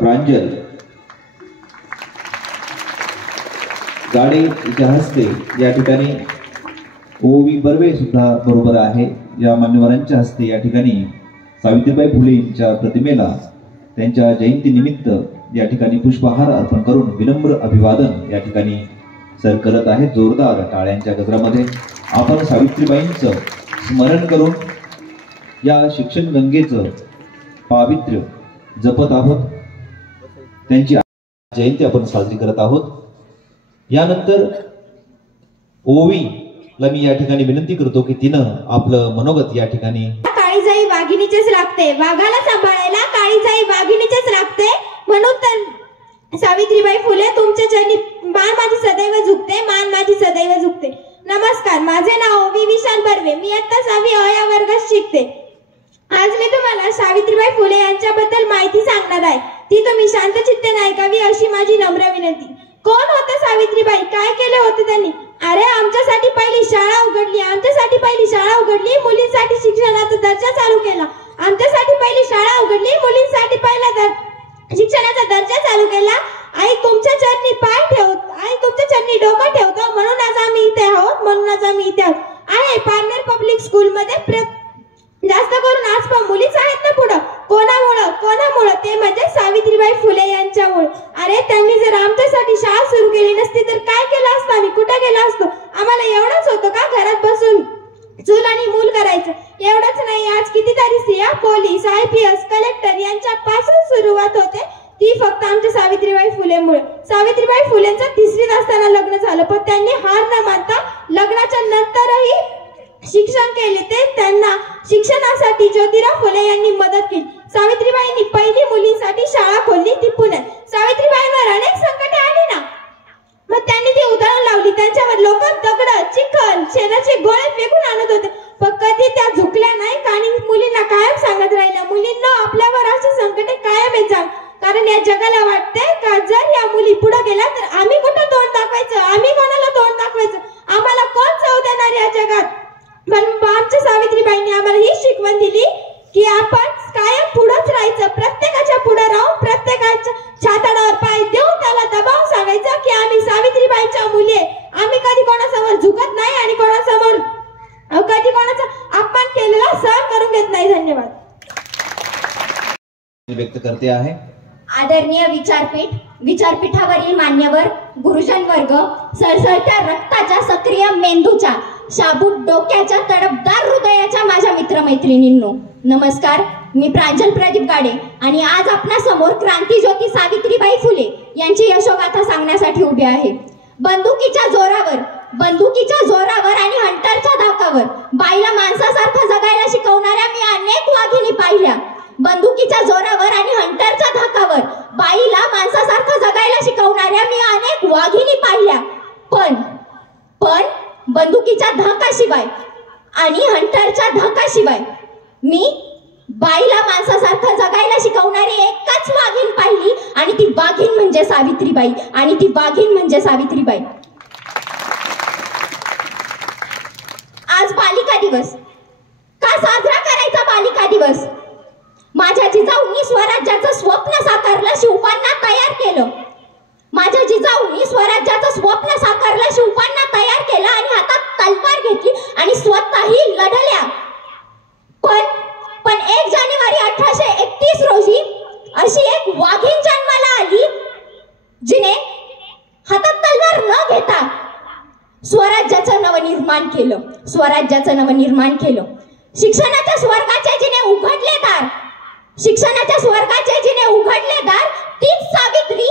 प्रांजल गाडे यांच्या हस्ते या ठिकाणी ओवी बर्वे सुद्धा बरोबर आहे। या मान्यवरांच्या हस्ते या ठिकाणी सावित्रीबाई फुलेंच्या प्रतिमेला त्यांच्या जयंती निमित्त या ठिकाणी पुष्पहार अर्पण करून विनम्र अभिवादन या ठिकाणी सर करत आहे। जोरदार टाळ्यांच्या गजरामध्ये आपण सावित्रीबाईंचं स्मरण करून या शिक्षण गंगेचं पावित्र्य जपत आहोत। त्यांची जयंती आपण साजरी करत आहोत। यानंतर ओवीला मी या ठिकाणी विनंती करतो की तिनं आपलं मनोगत या ठिकाणी काळीजाई वाघिणीचेच लागते, वाघाला सांभाळायला काळीजाई वाघिणीचेच लागते, म्हणून तर सावित्रीबाई फुले तुमच्या चरणी मान माझी सदैव झुकते, मान माझी सदैव झुकते। नमस्कार, माझे नाव ओवी विशाल बर्वे, मी आता 6वी अ या वर्गात शिकते। आज मी तुम्हाला सावित्रीबाई फुले यांच्याबद्दल माहिती सांगणार आहे, ती तुम्ही शांतचित्ते ऐकावी अशी माझी नम्र विनंती। कोण होते सावित्रीबाई, काय केले होते त्यांनी? अरे आमच्यासाठी पहिली शाळा उघडली, आमच्यासाठी पहिली शाळा उघडली, मुलींसाठी शिक्षणाचा दर्जा चालू केला, आमच्यासाठी पहिली शाळा उघडली, मुलींसाठी पहिला शिक्षणाचा दर्जा चालू केला। आई तुमच्या चरणी पाय ठेवतो, आई तुमच्या चरणी डोकं ठेवतो, म्हणून आज आम्ही इथे आहोत, म्हणून आज आम्ही इथे आहोत। आहे पारनेर पब्लिक स्कूल मध्ये जास्त करून आज पण मुलीच आहेत ना पुढं, कोणामुळं ते म्हणजे सावित्रीबाई फुले यांच्यामुळे। अरे त्यांनी जर आमच्यासाठी शाळा सुरू केली नसती तर काय केलं असतं, आम्ही कुठे गेलो असतो? आम्हाला एवढंच होतं का घरात बसून चूल आणि मूल करायचं? एवढंच नाही, आज कितीतरी स्त्रिया पोलीस, IPS, कलेक्टर यांच्यापासून सुरुवात होते, ती फक्त आमच्या सावित्रीबाई फुलेमुळे। सावित्रीबाई फुलेंचं 3रीत असताना लग्न झालं, पण त्यांनी हार न मानता लग्नाच्या नंतरही शिक्षण केले। ते त्यांना शिक्षणासाठी ज्योतिराव फुले यांनी मदत केली। सावित्रीबाईंनी पहिली मुलींसाठी शाळा खोलली, ती पुण्यात। सावित्रीबाईंवर अनेक संकटे आली ना, मग त्यांनी ती उधळून लावली। त्यांच्यावर लोक दगड, चिखल, शेणाचे गोळे फेकून आणत होते, पण कधी त्या झुकल्या नाही आणि मुलींना कायम सांगत राहिल्या, मुलींना आपल्यावर अशी संकटे कायम येतात, कारण या जगाला वाटते का जर या मुली पुढे गेल्या तर आम्ही कुठं तोंड दाखवायचं, आम्ही कोणाला तोंड दाखवायचं, आम्हाला कोण चव देणार या जगात? पण आमच्या सावित्रीबाईंनी आम्हाला ही शिकवण दिली की आपण कायम पुढेच राहायचं, प्रत्येकाच्या पुढे राहून प्रत्येकाच्या छाताडावर पाय देऊन त्याला दबाव सांगायचं की आम्ही सावित्रीबाईंच्या मुली आहे, आम्ही कधी कोणासमोर झुकत नाही आणि कोणासमोर कधी कोणाचा अपमान केलेला सहन करून घेत नाही। धन्यवाद व्यक्त करते आहे। आदरणीय विचारपीठावरील मान्यवर, गुरुजन वर्ग, सळसळत्या रक्ताच्या सक्रिय मेंदूच्या, शाबूत डोक्याच्या, तडफदार हृदयाच्या माझ्या मित्रमैत्रिणींनो नमस्कार। मी प्रांजल प्रदीप गाडे आणि आज आपल्या समोर क्रांतीज्योती सावित्रीबाई फुले यांची यशोगाथा सांगण्यासाठी उभे आहे। बंदुकीच्या जोरावर आणि हंटरच्या धाकावर बाईला माणसासारखं जगायला शिकवणाऱ्या मी अनेक वाघिणी पाहिल्या। बंदुकीच्या जोरावर आणि हंटरच्या धाकावर बाईला माणसासारखं जगायला शिकवणाऱ्या मी अनेक वाघिणी पाहिल्या, पण बंदुकीच्या धाकाशिवाय आणि हंटरच्या धाकाशिवाय मी बाईला माणसासारखं जगायला शिकवणारी एकच वाघीण पाहिली, आणि ती वाघीण म्हणजे सावित्रीबाई। आज बालिका दिवस का साजरा करायचा? बालिका दिवस माझ्या जिजाऊंनी स्वराज्याचं स्वप्न साकारलं, शिवबांना तयार केलं। माझ्या जिजाऊंनी स्वराज्याचं स्वप्न साकारलं, शिवबांना तयार केलं आणि हातात तलवार घेतली आणि स्वतःही लढल्या। पण 1 जानेवारी 1831 रोजी अशी एक वाघीण जन्माला आली जिने हातात तलवार न घेता स्वराज्याचं नवनिर्माण केलं। शिक्षणाच्या स्वर्गाचे जिने उघडले दार, तीच सावित्री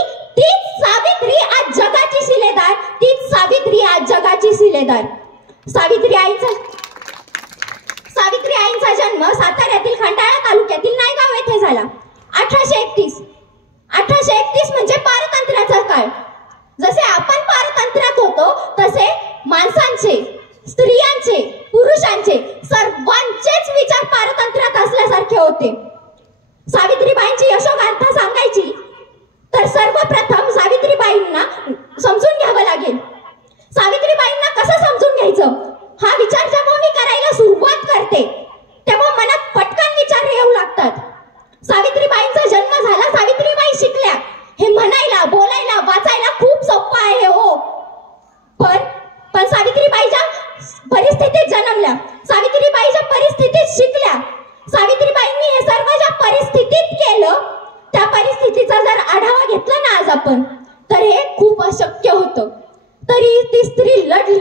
आज जगाची शिलेदार। सावित्री आईंचा जन्म साताऱ्यातील खंडाळा तालुक्यातील नायगाव येथे झाला। 1831 म्हणजे पारतंत्र्याचा काळ। जसे आपण पारतंत्र्यात होतो तसे माणसांचे, स्त्रियांचे, पुरुषांचे सर्वांचेच विचार पारतंत्र्यात असल्यासारखे होते। सावित्रीबाईंची यशोगाथा सांगायची तर सर्वप्रथम सावित्रीबाईंना समजून घ्यावं लागेल। सावित्रीबाईंना कसं समजून घ्यायचं हा विचार जेव्हा मी करायला सुरुवात करते तेव्हा मनात पटकन विचार येऊ लागतात। सावित्रीबाईंचा जन्म झाला, सावित्रीबाई शिकल्या, आपण, तर हे खूप अशक्य होतं. तरी ती स्त्री लढली,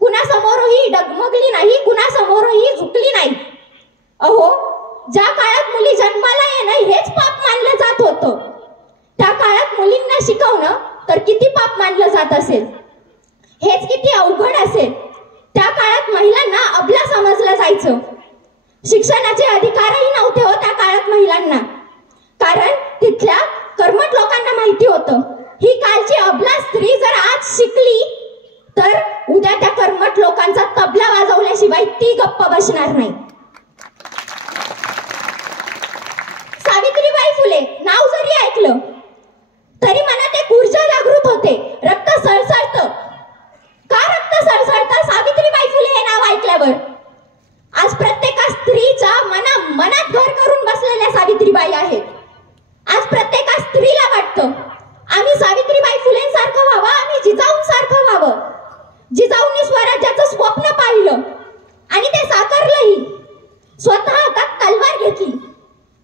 कुणासमोरही डगमगली नाही, कुणासमोरही झुकली नाही. अहो, ज्या काळात मुली जन्माला येणं हेच पाप मानलं जात होतं, त्या काळात मुलींना शिकवणं तर किती पाप मानलं जात असेल, हेच किती अवघड असेल. त्या काळात महिलांना अबला समजलं जायचं. शिक्षणाचे अधिकारही नव्हते हो त्या काळात महिलांना, कारण तिथल्या कर्मठ लोकांना माहिती होतं ही कालची अबला स्त्री जर आज शिकली तर उद्या त्या कर्मठ लोकांचा तबला वाजवल्याशिवाय ती गप्प बसणार नाही. सावित्रीबाई फुले नाव जरी ऐकलं तरी मनात एक ऊर्जा जागृत होते. रक्त सळसळतं. का रक्त सळसळतं? सावित्रीबाई फुले हे नाव ऐकल्यावर. आज प्रत्येक स्त्रीच्या मनात घर करून बसलेल्या सावित्रीबाई आहेत. आज प्रत्येक स्त्रीला वाटतं आम्ही सावित्रीबाई फुलेंसारखं व्हावं, आम्ही जिजाऊंसारखं व्हावं. जिजाऊंनी स्वराज्याचं स्वप्न पाहिलं आणि ते साकारलंही. स्वतः हातात तलवार घेतली,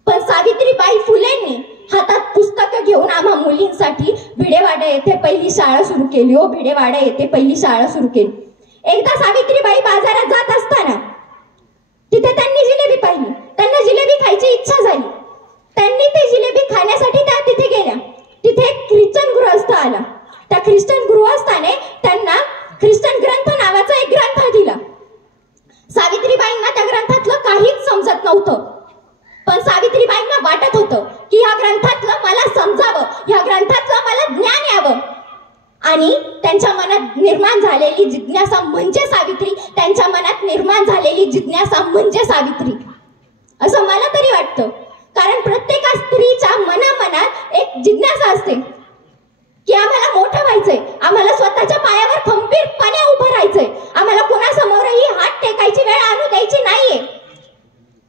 पण सावित्रीबाई फुलेंनी हातात पुस्तकं घेऊन आम्हा मुलींसाठी भिडेवाडा येथे पहिली शाळा सुरू केली. हो, भिडेवाडा येथे पहिली शाळा सुरू केली. एकदा सावित्रीबाई बाजारात जात असताना तिथे त्यांनी जिलेबी पाहिली. त्यांना जिलेबी खायची इच्छा झाली. त्यांनी ती जिलेबी खाण्यासाठी त्या तिथे गेल्या. तिथे एक ख्रिश्चन गृहस्थ आला. त्या ख्रिश्चन गृहस्थाने त्यांना ख्रिश्चन ग्रंथ नावाचा एक ग्रंथ दिला. सावित्रीबाईंना त्या ग्रंथातलं काहीच समजत नव्हतं, पण सावित्रीबाईंना वाटत होतं की ह्या ग्रंथातलं मला समजावं, ह्या ग्रंथातलं मला ज्ञान यावं. आणि त्यांच्या मनात निर्माण झालेली जिज्ञासा म्हणजे सावित्री, त्यांच्या मनात निर्माण झालेली जिज्ञासा म्हणजे सावित्री, असं मला तरी वाटतं. कारण प्रत्येक स्त्रीच्या मनात एक जिज्ञासा असते की आम्हाला मोठं व्हायचंय, आम्हाला स्वतःच्या पायावर खंबीरपणे उभं राहायचंय, आम्हाला कोणासमोरही हात टेकायची वेळ आणू द्यायची नाहीये.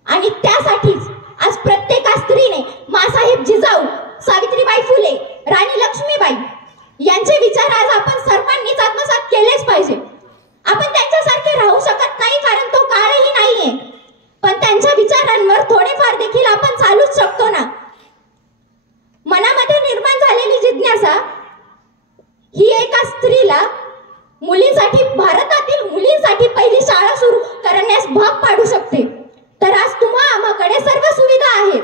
आणि त्यासाठीच आज प्रत्येक स्त्रीने माँसाहेब जिजाऊ, सावित्रीबाई फुले, राणी लक्ष्मीबाई यांचे विचार आज आपण सर्वांनीच आत्मसात केलेच पाहिजे. आपण त्यांच्यासारखे राहू शकत नाही, कारण तो काळही नाहीये, पण त्यांच्या विचारांवर थोडेफार देखील आपण चालूच शकतो ना. मनामध्ये निर्माण झालेली जिज्ञासा ही एका स्त्रीला मुलींसाठी, भारतातील मुलींसाठी पहिली शाळा सुरू करण्यास भाग पाडू शकते. तर आज तुम्हा आम्हाकडे सर्व सुविधा आहेत.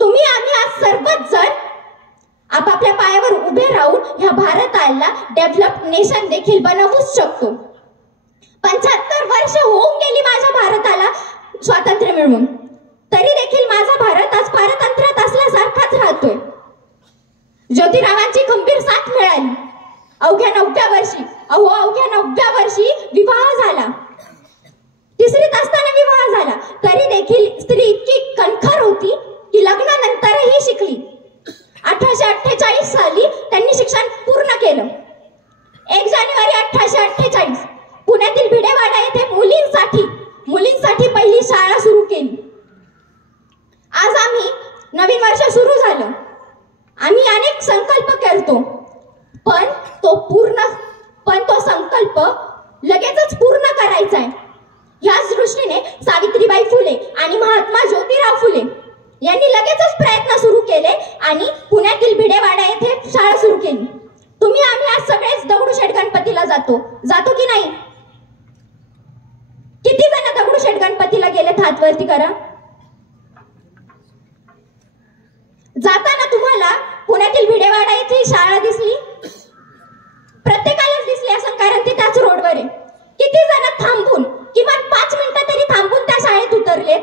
तुम्ही आम्ही आज सर्वच जण आपापल्या पायावर उभे राहून ह्या भारताला डेव्हलप नेशन देखील बनवूच शकतो. 75 वर्ष होऊन गेली माझ्या भारताला स्वातंत्र्य मिळवून, तरी देखील माझा भारत आज पारतंत्र्यात असल्यासारखाच राहतोय. ज्योतिरावांची खंबीर साथ मिळाली. अवघ्या 9व्या वर्षी, अवघ्या 9व्या वर्षी विवाह झाला. 3रीत असताना विवाह झाला, तरी देखील स्त्री इतकी कणखर होती की लग्नानंतरही शिकली. 1848 साली त्यांनी शिक्षण पूर्ण केलं. 1 जानेवारी 1848 पुण्यातील भिडेवाडा येथे मुलींसाठी पहिली शाळा सुरू केली. आज आम्ही नवीन वर्ष सुरू झालं, आम्ही अनेक संकल्प करतो, पण तो संकल्प लगेचच पूर्ण करायचा आहे. याच दृष्टीने सावित्रीबाई फुले आणि महात्मा ज्योतिराव फुले यांनी लगेचच प्रयत्न सुरू केले आणि पुण्यातील भिडेवाडा येथे शाळा सुरू केली. तुम्ही आम्ही आज सगळेच दगडूशेठ गणपतीला जातो की नाही? किती जण दगडूशेठ गणपतीला गेलेत? हात वरती करा. जाताना तुम्हाला पुण्यातील भिडेवाडा येथे शाळा दिसली? प्रत्येकालाच दिसली असं, कारण ती त्याच रोडवर आहे. किती जण थांबून, किमान 5 मिनिटं तरी थांबून त्या शाळेत उतरलेत?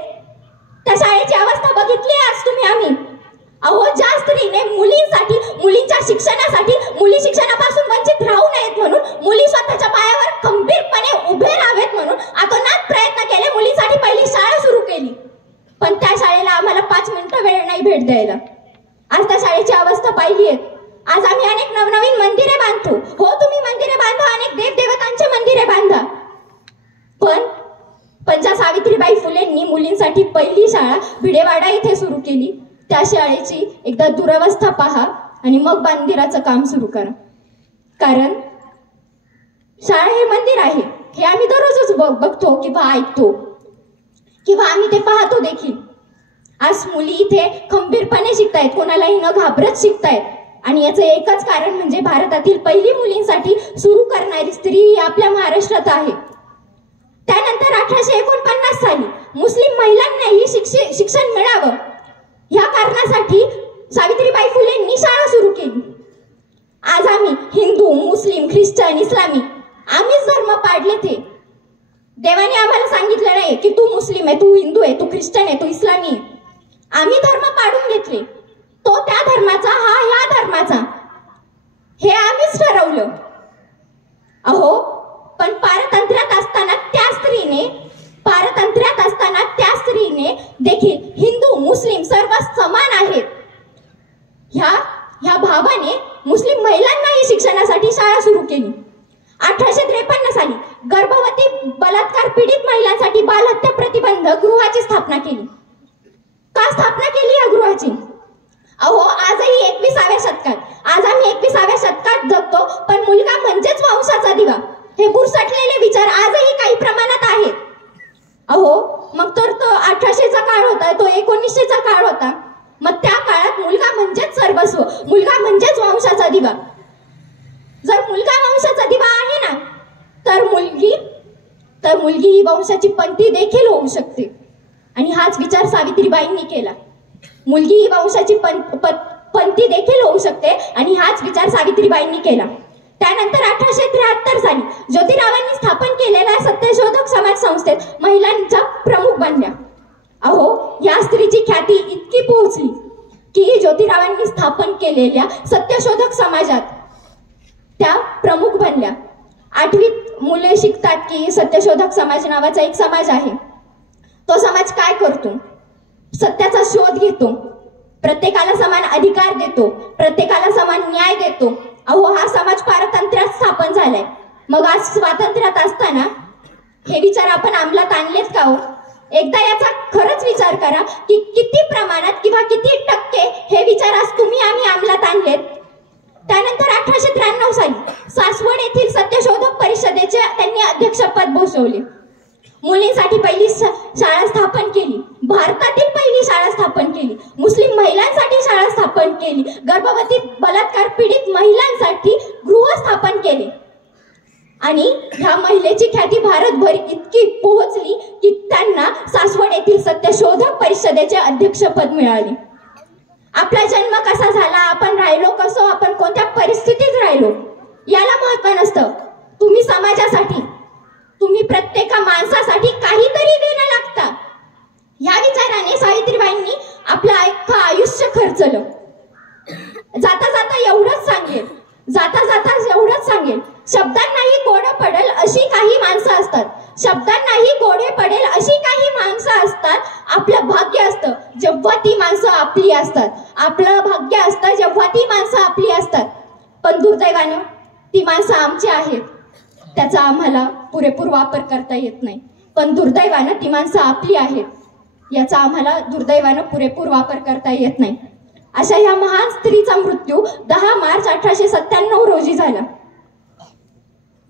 त्या शाळेची अवस्था बघितली आज तुम्ही आम्ही. अहो, ज्या स्त्रीने मुलींसाठी, मुलींच्या शिक्षणासाठी, मुली शिक्षणापासून वंचित राहू नयेत म्हणून, मुली स्वतःच्या पायावर खंबीरपणे उभे राहावेत म्हणून अतोनात प्रयत्न केले, मुलींसाठी पहिली शाळा सुरू केली. पण त्या शाळेला आम्हाला 5 मिनिटं वेळ नाही भेट द्यायला. आज त्या शाळेची अवस्था पाहिली आहे. आज आम्ही अनेक नवनवीन मंदिरे बांधतो. हो, तुम्ही मंदिरे बांधा, अनेक देवदेवतांचे मंदिरे बांधा, पण ज्या सावित्रीबाई फुलेंनी मुलींसाठी पहिली शाळा भिडेवाडा येथे सुरू केली, त्या शाळेची एकदा दुरवस्था पहा आणि मग मंदिराचं काम सुरू करा. कारण शाळा हे मंदिर आहे, हे आम्ही दररोजच बघतो किंवा ऐकतो किंवा आम्ही ते पाहतो देखील. आज मुली इथे खंबीरपणे शिकतायत, कोणालाही न घाबरत शिकतायत. आणि याचं एकच कारण म्हणजे भारतातील पहिली मुलींसाठी सुरू करणारी स्त्री ही आपल्या महाराष्ट्रात आहे. त्यानंतर 1849 साली मुस्लिम महिलांनाही शिक्षण मिळावं ह्या कारणासाठी सावित्रीबाई फुलेंनी शाळा सुरू केली. आज आम्ही हिंदू, मुस्लिम, ख्रिश्चन, इस्लामी आम्हीच धर्म पाडले. ते देवाने आम्हाला सांगितलं नाही की तू मुस्लिम आहे, तू हिंदू आहे, तू ख्रिश्चन आहे, तू इस्लामी आहे. आम्ही धर्म पाडून घेतले. तो त्या धर्माचा, हा या धर्माचा, हे आम्हीच ठरवलं. अहो, पण पारतंत्र्यात असताना त्या स्त्रीने देखील हिंदू मुस्लिम सर्व समान आहेत ह्या भावाने मुस्लिम महिलांनाही शिक्षणासाठी शाळा सुरू केली. 1853 साली गर्भवती बलात्कार पीडित महिलांसाठी बालहत्या प्रतिबंधक गृहाची स्थापना केली. का स्थापना केली या गृहाची? अहो, आजही 21व्या शतकात, आज आम्ही 21व्या शतकात जगतो, पण मुलगा म्हणजेच वंशाचा दिवा हे बुरसटलेले विचार आजही काही प्रमाणात आहेत. अहो, मग तर तो 1800चा काळ होता, तो 1900चा काळ होता. मग त्या काळात मुलगा म्हणजेच सर्वस्व, मुलगा म्हणजेच वंशाचा दिवा. जर मुलगा वंशाचा दिवा आहे ना, तर मुलगी ही वंशाची पंथी देखील होऊ शकते. आणि हाच विचार सावित्रीबाईंनी केला. मुलगी ही वंशाची पंथी देखील होऊ शकते आणि हाच विचार सावित्रीबाईंनी केला. त्यानंतर 1873 साली ज्योतिरावांनी स्थापन केलेल्या सत्यशोधक समाज संस्थेत महिलांच्या प्रमुख बनल्या. अहो, या स्त्रीची ख्याती इतकी पोहोचली की ज्योतिरावांनी स्थापन केलेल्या सत्यशोधक समाजात त्या प्रमुख बनल्या. 8वीत मुले शिकतात की सत्यशोधक समाज नावाचा एक समाज आहे. तो समाज काय करतो? सत्याचा शोध घेतो, प्रत्येकाला समान अधिकार देतो, प्रत्येकाला समान न्याय देतो. अहो, हा समाज पारतंत्र्यात स्थापन झालाय. मग आज स्वातंत्र्यात असताना हे विचार आपण अंमलात आणलेत का हो? एकदा याचा खरंच विचार करा की किती प्रमाणात किंवा किती टक्के हे विचार आज तुम्ही आम्ही अंमलात आणलेत. त्यानंतर 1893 साली सासवड येथील सत्यशोधक परिषदेचे त्यांनी अध्यक्षपद भूषवले. मुलींसाठी पहिली शाळा स्थापन केली, भारतातील पहिली शाळा स्थापन केली, मुस्लिम महिलांसाठी शाळा स्थापन केली, गर्भवती बलात्कार पीडित महिलांसाठी गृह स्थापन केले. आणि ह्या महिलेची ख्याती भारतभर इतकी पोहोचली की त्यांना सासवड येथील सत्यशोधक परिषदेचे अध्यक्षपद मिळाले. आपला जन्म कसा झाला, आपण राहिलो कसं, आपण कोणत्या परिस्थितीत राहिलो याला महत्व नसतं. तुम्ही समाजासाठी, तुम्ही प्रत्येक माणसासाठी काहीतरी देणं लागतं. या विचाराने सावित्रीबाईंनी आपलं अख्खं आयुष्य खर्चलं. जाता जाता एवढंच सांगेल, शब्दांनाही गोड पडेल अशी काही माणसं असतात. आपलं भाग्य असतं जेव्हा ती माणसं आपली असतात. आपलं भाग्य असतं जेव्हा ती माणसं आपली असतात. पण दुर्दैवानं ती माणसं आमची आहेत, त्याचा आम्हाला पुरेपूर वापर करता येत नाही. पण दुर्दैवानं ती माणसं आपली आहेत, याचा आम्हाला दुर्दैवानं पुरेपूर वापर करता येत नाही. अशा ह्या महान स्त्रीचा मृत्यू 10 मार्च 1897 रोजी झाला.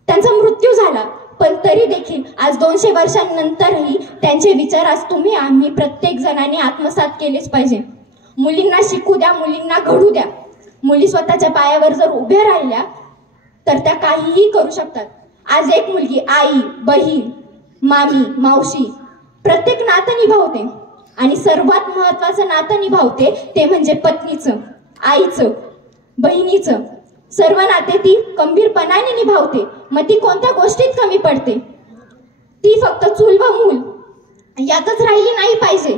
त्यांचा मृत्यू झाला, पण तरी देखील आज 200 वर्षांनंतरही त्यांचे विचार आज तुम्ही आम्ही प्रत्येक जणांनी आत्मसात केलेच पाहिजे. मुलींना शिकू द्या, मुलींना घडू द्या. मुली स्वतःच्या पायावर जर उभ्या राहिल्या तर त्या काहीही करू शकतात. आज एक मुलगी आई, बहीण, मामी, मावशी प्रत्येक नातं निभावते आणि सर्वात महत्वाचं नातं निभावते ते म्हणजे पत्नीचं, आईचं, बहिणीचं. सर्व नाते ती खंबीरपणाने निभावते. मग ती कोणत्या गोष्टीत कमी पडते? ती फक्त चूल व मूल यातच राहिली नाही पाहिजे,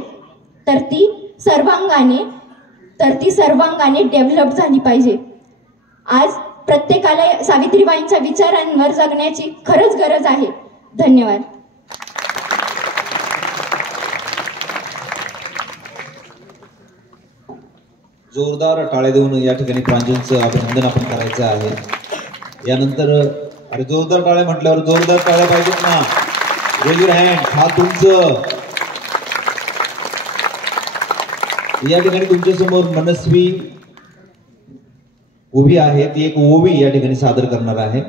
तर ती सर्वांगाने डेव्हलप झाली पाहिजे. आज प्रत्येकाला सावित्रीबाईंच्या विचारांवर जगण्याची खरंच गरज आहे. धन्यवाद. जोरदार टाळे देऊन या ठिकाणी प्रांजलचं अभिनंदन आपण करायचं आहे. यानंतर अरे जोरदार टाळे म्हटल्यावर जोरदार टाळ्या पाहिजेत ना. Raise your hand. हा तुमचं. या ठिकाणी तुमच्या समोर मनस्वी उभी आहे, ती एक ओवी या ठिकाणी सादर करणार आहे.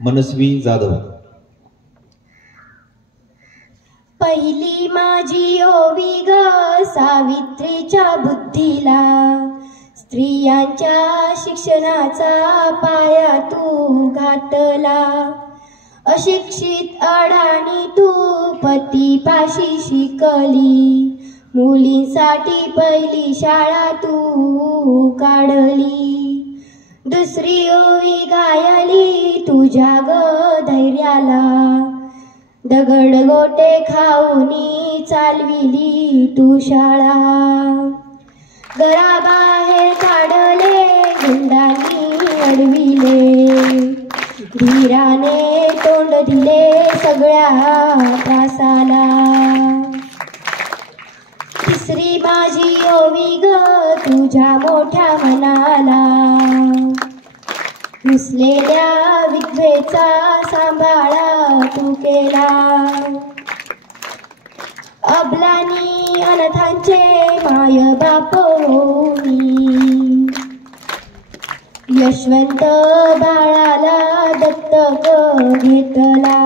मनस्वी जाधव. पहिली माझी ओवी ग सावित्रीच्या बुद्धीला, स्त्रियांच्या शिक्षणाचा पाया तू घातला, अशिक्षित अडाणी तू पतीपाशी शिकली, मुलींसाठी पहिली शाळा तू काढली, दुसरी ओवी गायली तुझ्या ग धैर्याला, दगड गोटे खाऊनी चालविली तू शाळा, घराबाहेर काढले गुंडांनी अडविले, धीराने तोंड दिले सगळ्या त्रासाला, तिसरी माझी ओवी ग तुझ्या मोठ्या मनाला, रुसलेल्या विधवेचा सांभाळा तू केला, अबलानी अनाथांचे माय बाप होनी, यशवंत बाळाला दत्तक घेतला,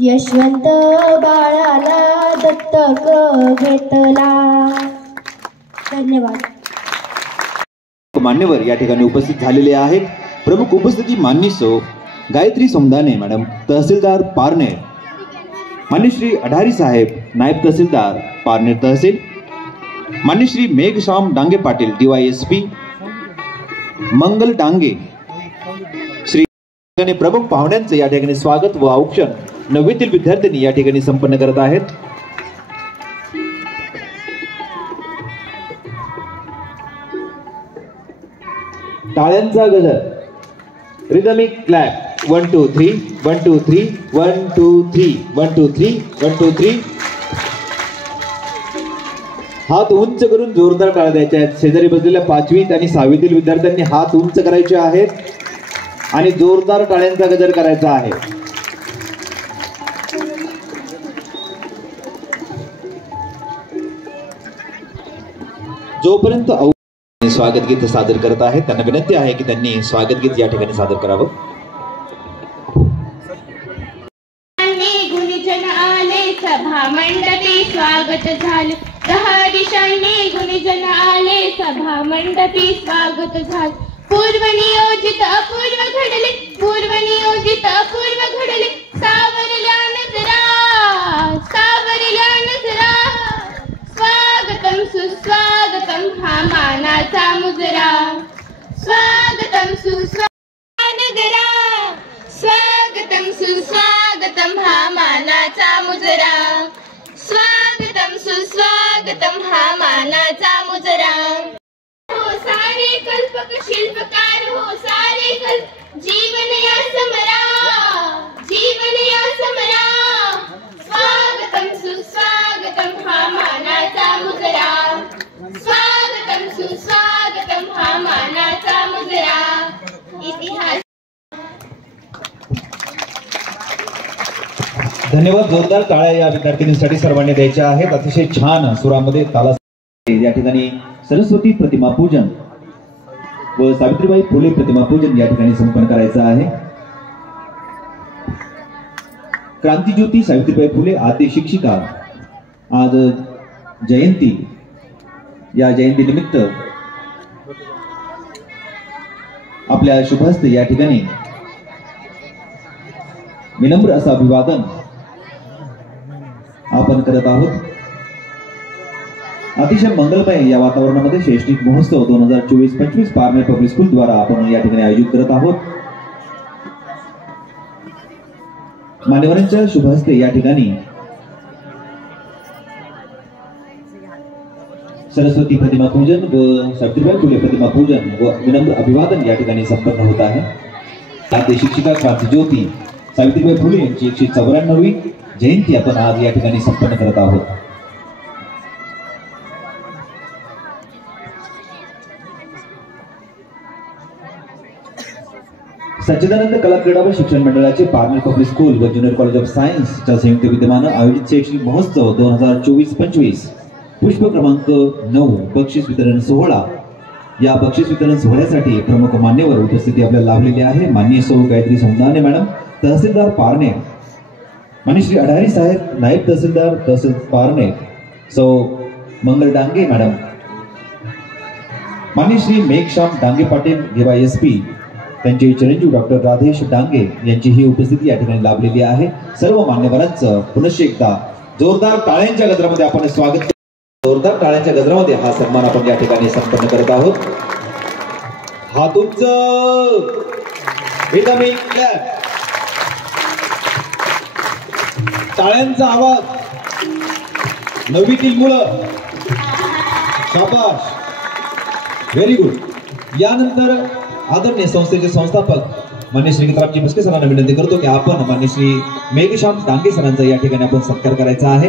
यशवंत बाळाला दत्तक घेतला. धन्यवाद. मान्यवर या ठिकाणी उपस्थित झालेले आहेत. प्रमुख उपस्थिती माननीय सौ गायत्री सोमदाने मॅडम, तहसीलदार पारनेर, मान्य श्री अढारी साहेब, नायब तहसीलदार पारनेर तहसील, मान्य श्री मेघश्याम डांगे पाटील, DYSP, मंगल डांगे, श्री प्रमुख पाहुण्यांचे या ठिकाणी स्वागत व औक्षण 9वीतील विद्यार्थ्यांनी या ठिकाणी संपन्न करत आहेत. टाळ्यांचा गजर, रिदमिक क्लॅप, 1 2 3 1 2 3 1 2 3 1 2 3 1 2 3. हात उंच करून जोरदार टाळ्या द्यायच्या आहेत. शेजारी बसलेल्या 5वीत आणि 6वीतील विद्यार्थ्यांनी हात उंच करायचे आहेत आणि जोरदार टाळ्यांचा गजर करायचा आहे. जोपर्यंत स्वागत गीत सादर करत आहेत त्यांना विनंती आहे की त्यांनी स्वागत गीत या ठिकाणी सादर करावं. गुणीजन आले सभा मंडपी स्वागत झालं, 10 दिशांनी गुणीजन आले सभा मंडपी स्वागत झालं, पूर्व नियोजित अपूर्व घडले, पूर्व नियोजित अपूर्व घडले, सावरल्या नजरा, सावरल्या नजरा, स्वागतम सुस्वागतम हा मानाचा मुजरा, स्वागतम सुस्वागतम, स्वागतम सुस्वागतम हा मानाचा मुजरा, स्वागतम सुस्वागतम हा मानाचा मुजरा. हो सारे कल्पक शिल्पकार, हो सारे कल्प, जीवन या समरा, जीवन या समरा, स्वागतम सुस्वागतम हा मानाचा मुजरा, स्वागतम सुस्वागतम हा मानाचा मुजरा. इतिहास. धन्यवाद. जोरदार टाळ्या या विद्यार्थिनींसाठी सर्वांनी द्यायच्या आहेत. अतिशय छान सुरामध्ये ताला. या ठिकाणी सरस्वती प्रतिमा पूजन व सावित्रीबाई फुले प्रतिमा पूजन या ठिकाणी संपन्न करायचं आहे. क्रांतिज्योती सावित्रीबाई फुले आद्य शिक्षिका आज जयंती, या जयंती निमित्त आपल्या शुभहस्ते या ठिकाणी विनम्र असं अभिवादन आपण करत आहोत. अतिशय मंगलमय या वातावरणामध्ये शैक्षणिक महोत्सव 2024-25 पारनेर पब्लिक स्कूल द्वारा आपण या ठिकाणी आयोजित करत आहोत. मान्यवरांच्या शुभहस्ते या ठिकाणी सरस्वती प्रतिमा पूजन व सावित्रीबाई फुले प्रतिमा पूजन व विनम्र अभिवादन या ठिकाणी संपन्न होत आहे. आद्य शिक्षिका क्रांतिज्योती सावित्रीबाई फुले यांची 194वी जयंती आपण आज या ठिकाणी संपन्न करत आहोत. सच्चिदानंद कला क्रीडा व शिक्षण मंडळाचे पारनेर पब्लिक स्कूल व ज्युनियर कॉलेज ऑफ सायन्सच्या संयुक्त विद्यमानं आयोजित शैक्षणिक महोत्सव 2024-25 पुष्प क्रमांक 9 बक्षीस वितरण सोहळा. या बक्षीस वितरण सोहळ्यासाठी प्रमुख मान्यवर उपस्थिती आपल्याला लाभलेली आहे. माननीय सौ गायत्री सोमदाने मॅडम, तहसीलदार पारनेर, माननीय श्री अढारी साहेब, नायब तहसीलदार तहसील पारनेर, सौ मंगल डांगे मॅडम, माननीय श्री मेघश्याम डांगे पाटील DYSP त्यांचे चिरंजीव डॉक्टर राधेश डांगे यांची ही उपस्थिती या ठिकाणी लाभलेली आहे। सर्व मान्यवरांचं पुनश्च एकदा जोरदार टाळ्यांच्या गजरामध्ये आपण स्वागत करतो। जोरदार टाळ्यांच्या गजरामध्ये हा सन्मान आपण या ठिकाणी संपन्न करत आहोत। हा तुमचं टाळ्यांचा आवाज, नववीतील मुलं, शाबाश, व्हेरी गुड। यानंतर आदरणीय संस्थेचे संस्थापक मान्य श्री गीतारामजी मस्के सरांना विनंती करतो की आपण मान्य श्री मेघश्याम डांगे सरांचा या ठिकाणी आपण सत्कार करायचा आहे।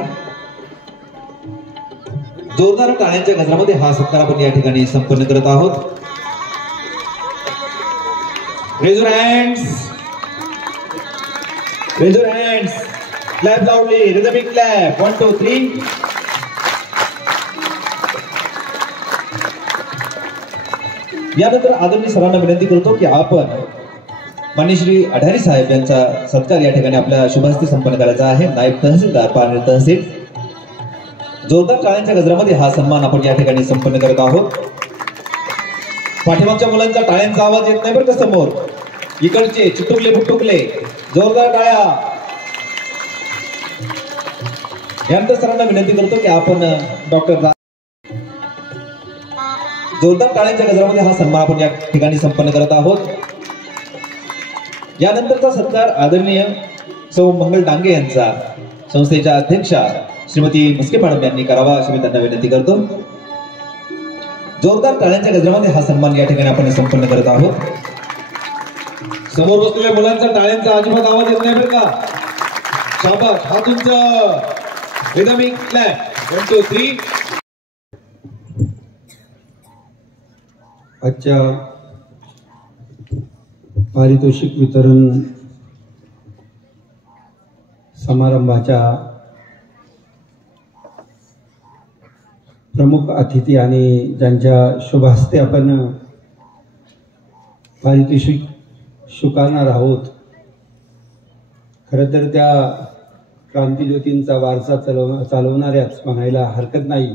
जोरदार टाळ्यांच्या गजरामध्ये हा सत्कार आपण या ठिकाणी संपन्न करत आहोत। Raise your hands. Raise your hands. Clap loudly. Rhythmic clap. 1, 2, 3. यानंतर आदरणीय सरांना विनंती करतो की आपण माननीय श्री अढारी साहेब यांचा सत्कार या ठिकाणी आपल्या शुभहस्ते संपन्न करायचा आहे। नायब तहसीलदार पारनेर तहसील। जोरदार टाळ्यांच्या गजरामध्ये हा सन्मान आपण या ठिकाणी संपन्न करत आहोत। पाठीमागच्या मुलांचा टाळ्यांचा आवाज येत नाही बरं का समोर, इकडचे चिटुकले फुटुकले जोरदार टाळ्या। यानंतर सरांना विनंती करतो की आपण डॉक्टर जोरदार टाळ्यांच्या गजरामध्ये हा सन्मान आपण या ठिकाणी संपन्न करत आहोत। यानंतरचा सत्कार आदरणीय सौ मंगल डांगे यांचा संस्थेच्या अध्यक्षा श्रीमती मस्के मॅडम यांनी करावा अशी मी त्यांना विनंती करतो। जोरदार टाळ्यांच्या गजरामध्ये हा सन्मान या ठिकाणी आपण संपन्न करत आहोत। समोर बसलेल्या मुलांचा टाळ्यांचा अजिबात आवाज येत नाही बरं का, शाबास। हा तुमचं रिदमिक क्लॅप। 1, 2, 3। आजच्या पारितोषिक वितरण समारंभाच्या प्रमुख अतिथी आणि ज्यांच्या शुभ हस्ते आपण पारितोषिक स्वीकारणार आहोत, खरं तर त्या क्रांतिज्योतींचा वारसा चालवणाऱ्याच म्हणायला हरकत नाही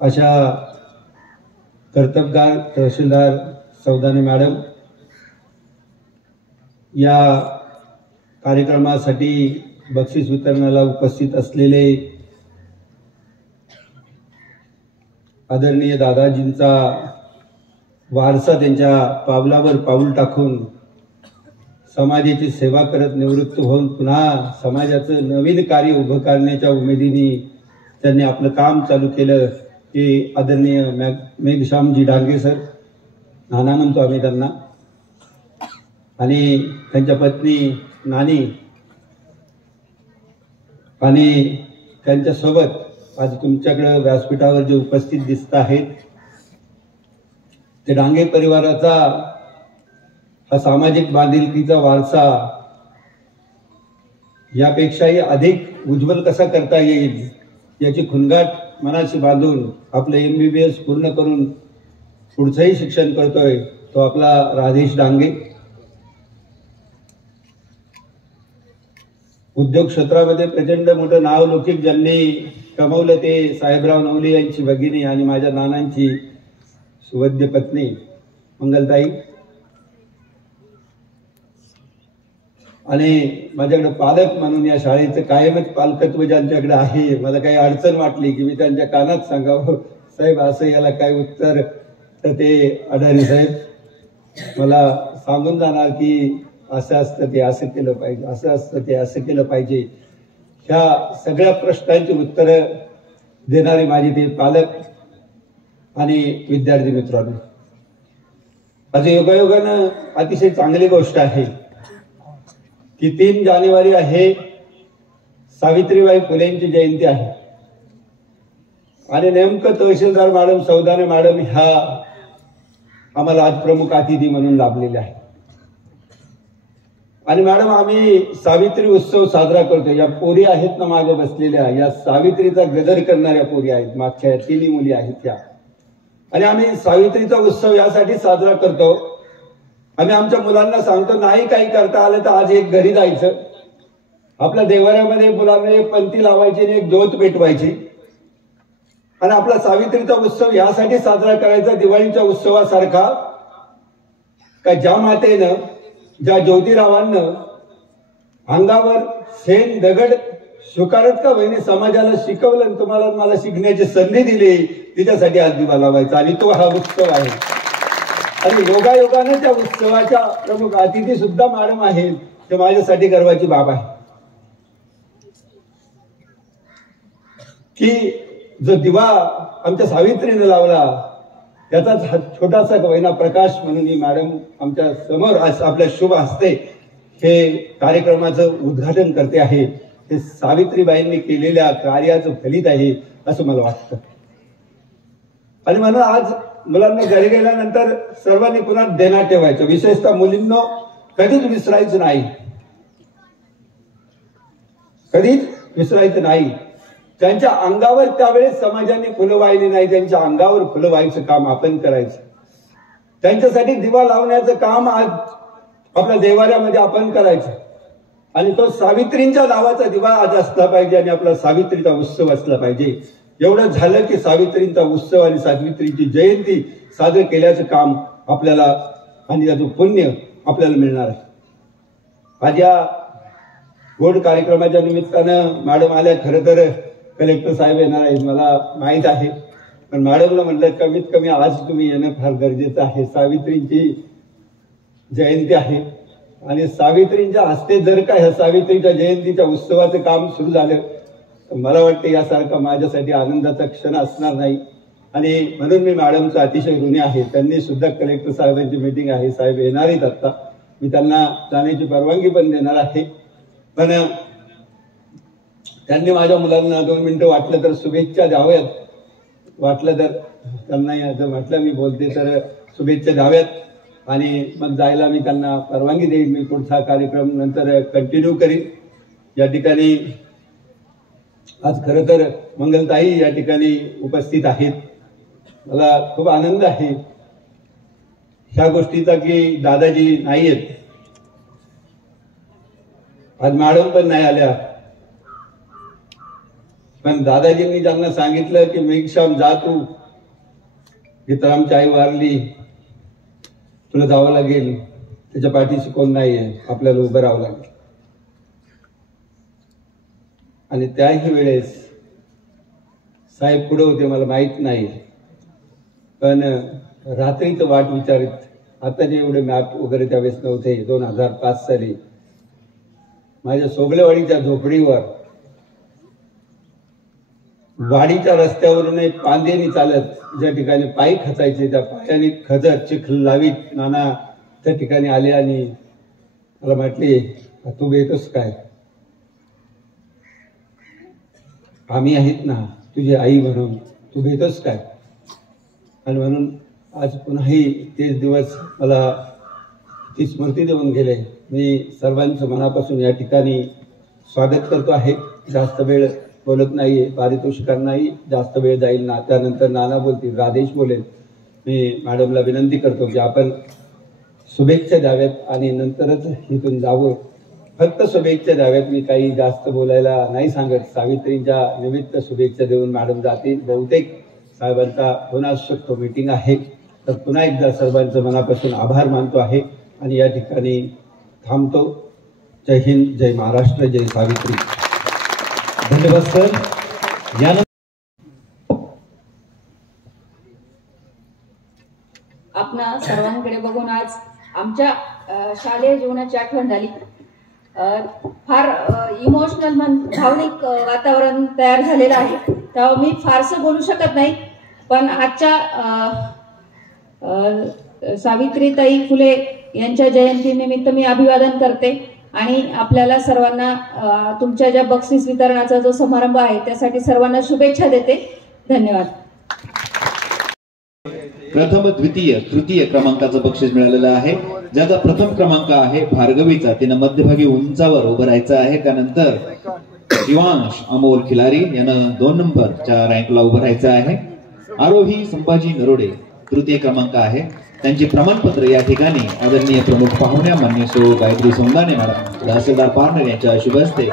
अशा कर्तबगार तहसीलदार सौदाने मॅडम या कार्यक्रमासाठी बक्षीस वितरणाला उपस्थित असलेले आदरणीय दादाजींचा वारसा त्यांच्या पावलावर पाऊल टाकून समाजाची सेवा करत निवृत्त होऊन पुन्हा समाजाचं नवीन कार्य उभं करण्याच्या उमेदीने त्यांनी आपलं काम चालू केलं ते आदरणीय मेघश्यामजी डांगे सर, नाना म्हणतो आम्ही त्यांना, आणि त्यांच्या पत्नी नानी आणि त्यांच्यासोबत आज तुमच्याकडे व्यासपीठावर जे उपस्थित दिसत आहेत ते डांगे परिवाराचा हा सामाजिक बांधिलकीचा वारसा यापेक्षाही अधिक उज्ज्वल कसा करता येईल याची खुणगाट मनाशी बांधून आपलं MBBS पूर्ण करून पुढचंही शिक्षण करतोय तो आपला राधेश डांगे। उद्योग क्षेत्रामध्ये प्रचंड मोठं नाव लौकिक ज्यांनी कमवलं ते साहेबराव नवले यांची भगिनी आणि माझ्या नानांची सुवद्य पत्नी मंगलताई, आणि माझ्याकडे पालक म्हणून या शाळेचं कायमच पालकत्व ज्यांच्याकडे आहे, मला काही अडचण वाटली की मी त्यांच्या कानात सांगावं, साहेब असं याला काय उत्तर, तर ते अढारी साहेब मला सांगून जाणार की असं असतं ते असं केलं पाहिजे, असं असतं ते असं केलं पाहिजे। ह्या सगळ्या प्रश्नांची उत्तरं देणारे माझे ते पालक आणि विद्यार्थी मित्रांनो, आज योगायोगानं अतिशय चांगली गोष्ट आहे की 3 जानेवारी आहे, सावित्रीबाई फुलेंची जयंती आहे आणि नेमकं तहसीलदार मॅडम सौदाने मॅडम ह्या आम्हाला आज प्रमुख अतिथी म्हणून लाभलेले आहे। आणि मॅडम आम्ही सावित्री उत्सव साजरा करतो, या पोरी आहेत ना मागे बसलेल्या, या सावित्रीचा गदर करणाऱ्या पोरी आहेत, मागच्या 3 मुली आहेत त्या, आणि आम्ही सावित्रीचा उत्सव यासाठी साजरा करतो, आम्ही आमच्या मुलांना सांगतो नाही काही करता आलं तर आज एक घरी जायचं, आपल्या देवाऱ्यामध्ये मुलांना एक पंथी लावायची आणि एक ज्योत पेटवायची आणि आपला सावित्रीचा उत्सव यासाठी साजरा करायचा दिवाळीच्या उत्सवासारखा का ज्या मातेनं, ज्या ज्योतिरावांना अंगावर शेण दगड स्वीकारत का बहिणी समाजाला शिकवलं आणि तुम्हाला मला शिकण्याची संधी दिली, तिच्यासाठी आज दिवा लावायचा आणि तो हा उत्सव आहे. आणि योगायोगाने त्या उत्सवाच्या प्रमुख अतिथी सुद्धा मॅडम आहेत, ते माझ्यासाठी गर्वाची बाब आहे की जो दिवा आमच्या सावित्रीने लावला त्याचाच छोटासा वैना प्रकाश म्हणून ही मॅडम आमच्या समोर आज आपल्या शुभ हस्ते हे कार्यक्रमाचं उद्घाटन करते आहे. हे सावित्रीबाईंनी केलेल्या कार्याचं फलित आहे असं मला वाटतं. आणि म्हणून आज मुलांना घरी गेल्यानंतर सर्वांनी पुन्हा देणार ठेवायचं, विशेषतः मुलींना कधीच विसरायचं नाही, कधीच विसरायचं नाही. त्यांच्या अंगावर त्यावेळेस समाजाने फुलं वाहिली नाही, त्यांच्या अंगावर फुलं व्हायचं काम आपण करायचं. त्यांच्यासाठी दिवा लावण्याचं काम आज आपल्या देवाऱ्यामध्ये आपण करायचं. आणि तो सावित्रींच्या नावाचा दिवा आज असला पाहिजे आणि आपला सावित्रीचा उत्सव असला पाहिजे. एवढं झालं की सावित्रींचा उत्सव आणि सावित्रीची जयंती साजरी केल्याचं काम आपल्याला आणि त्याचं पुण्य आपल्याला मिळणार आहे. आज या गोड कार्यक्रमाच्या निमित्तानं मॅडम आल्या. खरं तर कलेक्टर साहेब येणार आहेत मला माहित आहे, पण मॅडमला म्हटलं कमीत कमी आज तुम्ही येणं फार गरजेचं आहे. सावित्रींची जयंती आहे आणि सावित्रींच्या हस्ते जर का ह्या सावित्रीच्या जयंतीच्या उत्सवाचं काम सुरू झालं तर मला वाटतं यासारखा माझ्यासाठी आनंदाचा क्षण असणार नाही. आणि म्हणून मी मॅडमचा अतिशय ऋणी आहे. त्यांनी सुद्धा कलेक्टर साहेबांची मीटिंग आहे, साहेब येणार आहेत आता, मी त्यांना जाण्याची परवानगी पण देणार आहे. पण त्यांनी माझ्या मुलांना 2 मिनिटं वाटलं तर शुभेच्छा द्याव्यात, वाटलं तर त्यांना जर म्हटलं मी बोलते तर शुभेच्छा द्याव्यात आणि मग जायला मी त्यांना परवानगी देईन. मी पुढचा कार्यक्रम नंतर कंटिन्यू करीन. या ठिकाणी आज खरं तर मंगलताई या ठिकाणी उपस्थित आहेत. मला खूप आनंद आहे ह्या गोष्टीचा की दादाजी नाही आहेत, आज मॅडम पण नाही आल्या, पण दादाजींनी ज्यांना सांगितलं की मेघश्याम जा तू, इतर आमची आई वारली, तुला जावं लागेल, त्याच्या पाठीशी कोण नाहीये, आपल्याला उभं राहावं लागेल. आणि त्याही वेळेस साहेब पुढे होते मला माहित नाही, पण रात्रीचं वाट विचारित, आता जे एवढे मॅप वगैरे त्यावेळेस नव्हते, 2005 साली माझ्या सोगलेवाडीच्या झोपडीवर वाडीच्या रस्त्यावरून पांदेनी चालत ज्या ठिकाणी पायी खचायचे त्या पायाने खचत चिखल लावीत नाना त्या ठिकाणी आले आणि मला म्हटले तू भेटतोस काय, आम्ही आहेत ना तुझी आई म्हणून, तू भेटतोस काय. आणि म्हणून आज पुन्हाही तेच दिवस मला ती स्मृती देऊन गेले. मी सर्वांचं मनापासून या ठिकाणी स्वागत करतो आहे. जास्त वेळ बोलत नाहीये, पारितोषिकांनाही जास्त वेळ जाईल ना, त्यानंतर नाना बोलतील, राधेश बोलेल. मी मॅडमला विनंती करतो की आपण शुभेच्छा द्याव्यात आणि नंतरच इथून जावं. फक्त शुभेच्छा द्याव्यात, मी काही जास्त बोलायला नाही सांगत. सावित्रींच्या निमित्त शुभेच्छा देऊन मॅडम जातील. बहुतेक साहेबांचा होणार शकतो मीटिंग आहे. तर पुन्हा एकदा सर्वांचं मनापासून आभार मानतो आहे आणि या ठिकाणी थांबतो. जय हिंद, जय महाराष्ट्र, जय सावित्री. धन्यवाद सर. आपणा सर्वांकडे बघून आज आमच्या शालेय जीवनाची आठवण झाली. फार इमोशनल भावनिक वातावरण तयार झालेलं आहे, तेव्हा मी फारसं बोलू शकत नाही. पण आजच्या सावित्रीताई फुले यांच्या जयंतीनिमित्त मी अभिवादन करते आणि आपल्याला सर्वांना तुमच्या ज्या बक्षीस वितरणाचा जो समारंभ आहे त्यासाठी सर्वांना शुभेच्छा देते. धन्यवाद. प्रथम, द्वितीय, तृतीय क्रमांकाचं बक्षीस मिळालेलं आहे. ज्याचा प्रथम क्रमांक आहे भार्गवीचा, तिनं मध्यभागी उंचावर उभं राहायचं आहे. त्यानंतर शिवांश अमोल खिलारी यानं 2 नंबरच्या रँकला उभं राहायचं आहे. आरोही संभाजी नरोडे तृतीय क्रमांक आहे. त्यांची प्रमाणपत्र या ठिकाणी आदरणीय प्रमुख पाहुण्या मान्य सो गायत्री सोंगाने मॅडम, तहसीलदार पारनेर यांच्या शुभ हस्ते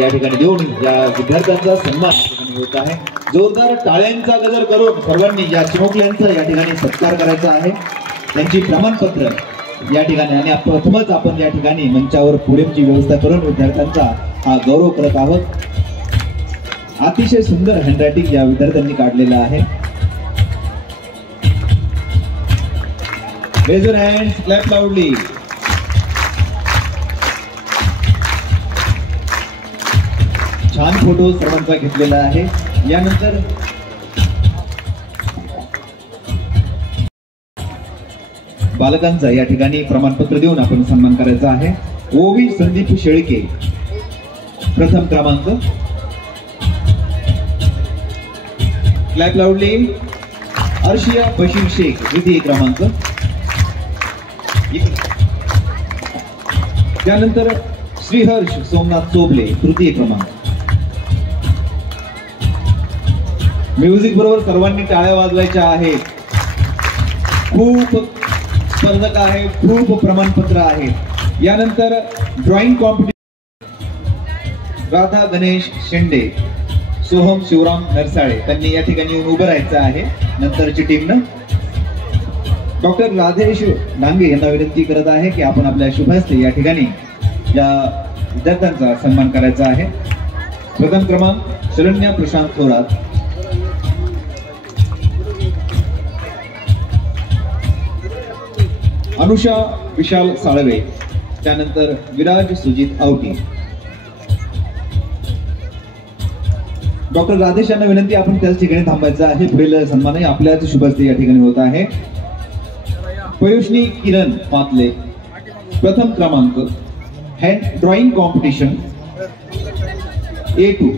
या ठिकाणी देऊन या विद्यार्थ्यांचा सन्मान होत आहे. जोरदार टाळ्यांचा गजर करून सर्वांनी या चिमुकल्यांचा या ठिकाणी सत्कार करायचा आहे. त्यांची प्रमाणपत्र या ठिकाणी आणि प्रथमच आपण या ठिकाणी मंचावर पुढेची व्यवस्था करून विद्यार्थ्यांचा हा गौरव करत आहोत. अतिशय सुंदर हँडरायटिंग या विद्यार्थ्यांनी काढलेलं आहे. Raise your hands, clap loudly. छान फोटो सर्वांचा घेतलेला आहे. यानंतर बालकांचा या ठिकाणी प्रमाणपत्र देऊन आपण सन्मान करायचा आहे. ओवी संदीप शेळके प्रथम क्रमांक. Clap loudly. अर्शिया बशीर शेख द्वितीय क्रमांक. त्यानंतर श्रीहर्ष सोमनाथ चोबले तृतीय क्रमांक. म्युझिक बरोबर सर्वांनी टाळ्या वाजवायच्या आहेत. खूप स्पर्धक आहे, खूप प्रमाणपत्र आहे. यानंतर ड्रॉइंग कॉम्पिटिशन राधा गणेश शेंडे सोहम शिवराम नरसाळे त्यांनी या ठिकाणी येऊन उभं राहायचं आहे. नंतरची टीमनं डॉक्टर राधेश डांगे यांना विनंती करत आहे की आपण आपल्या शुभहस्ते या ठिकाणी या विद्यार्थ्यांचा सन्मान करायचा आहे. प्रथम क्रमांक शरण्या प्रशांत थोरात. अनुषा विशाल साळवे. त्यानंतर विराज सुजित आवटी. डॉक्टर राधेश यांना विनंती आपण त्याच ठिकाणी थांबायचं आहे. पुढील सन्मानही आपल्याच शुभहस्ते या ठिकाणी होत आहे. पयुष्णी किरण पातले प्रथम क्रमांक hand drawing competition A2.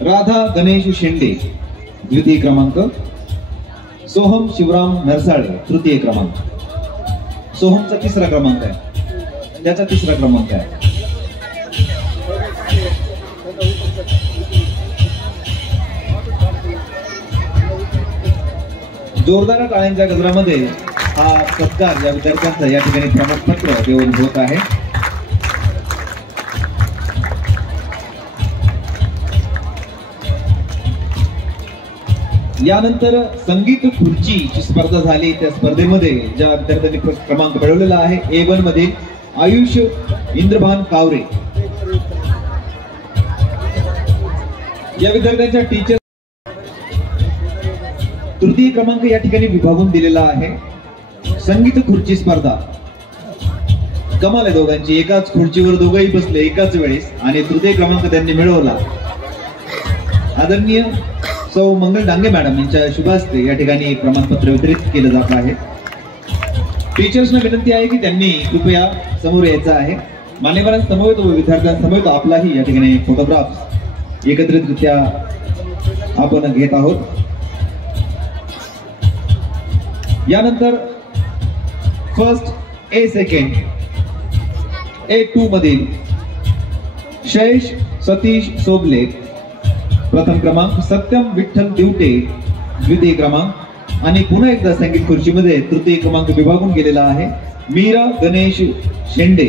Radha Ganesh Shende द्वितीय क्रमांक. सोहम शिवराम नरसाळे तृतीय क्रमांक. सोहमचा तिसरा क्रमांक आहे, त्याचा तिसरा क्रमांक आहे. जोरदार टाळ्यांच्या गजरामध्ये हा सत्कार या विद्यार्थ्यांचा या ठिकाणी प्रमाणपत्र देऊन होत आहे. यानंतर संगीत खुर्चीची स्पर्धा झाली. त्या स्पर्धेमध्ये ज्या विद्यार्थ्यांनी क्रमांक मिळवलेला आहे A1 मध्ये आयुष इंद्रभान कावरे. या विद्यार्थ्यांच्या टीचर तृतीय क्रमांक या ठिकाणी विभागून दिलेला आहे. संगीत खुर्ची स्पर्धा कमाल आहे दोघांची. एकाच खुर्चीवर दोघंही बसले एकाच वेळेस आणि तृतीय क्रमांक त्यांनी मिळवला. आदरणीय सौ मंगल डांगे मॅडम यांच्या शुभ हस्ते या ठिकाणी प्रमाणपत्र वितरित केलं जात आहे. टीचर्सना विनंती आहे की त्यांनी कृपया समोर यायचं आहे. मान्यवरांसमवेत व विद्यार्थ्यांसमवेत आपलाही या ठिकाणी फोटोग्राफ एकत्रितरित्या आपण घेत आहोत. यानंतर फर्स्ट A सेकंड A2 मधील शैश सतीश सोबले प्रथम क्रमांक. सत्यम विठ्ठल दिवटे द्वितीय क्रमांक. आणि पुन्हा एकदा संगीत खुर्चीमध्ये तृतीय क्रमांक विभागून गेलेला आहे. मीरा गणेश शेंडे.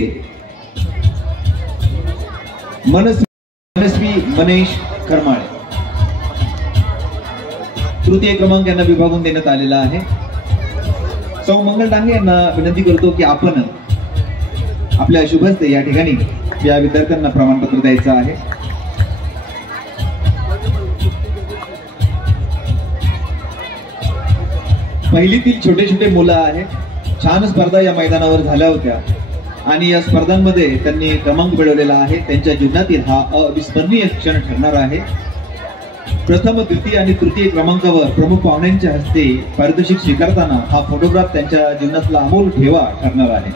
मनस्वी मनेश करमाळे तृतीय क्रमांक यांना विभागून देण्यात आलेला आहे. सौ मंगल डांगे यांना विनंती करतो की आपण आपल्या शुभहस्ते या ठिकाणी या विद्यार्थ्यांना प्रमाणपत्र द्यायचं आहे. पहिलीतील छोटे छोटे मुलं आहेत. छान स्पर्धा या मैदानावर झाल्या होत्या आणि या स्पर्धांमध्ये त्यांनी क्रमांक मिळवलेला आहे. त्यांच्या जीवनातील हा अविस्मरणीय क्षण ठरणार आहे. प्रथम द्वितीय आणि तृतीय क्रमांकावर प्रमुख पाहुण्यांच्या हस्ते पारितोषिक स्वीकारताना हा फोटोग्राफ त्यांच्या जीवनातला अमोल ठेवा ठरणार आहे.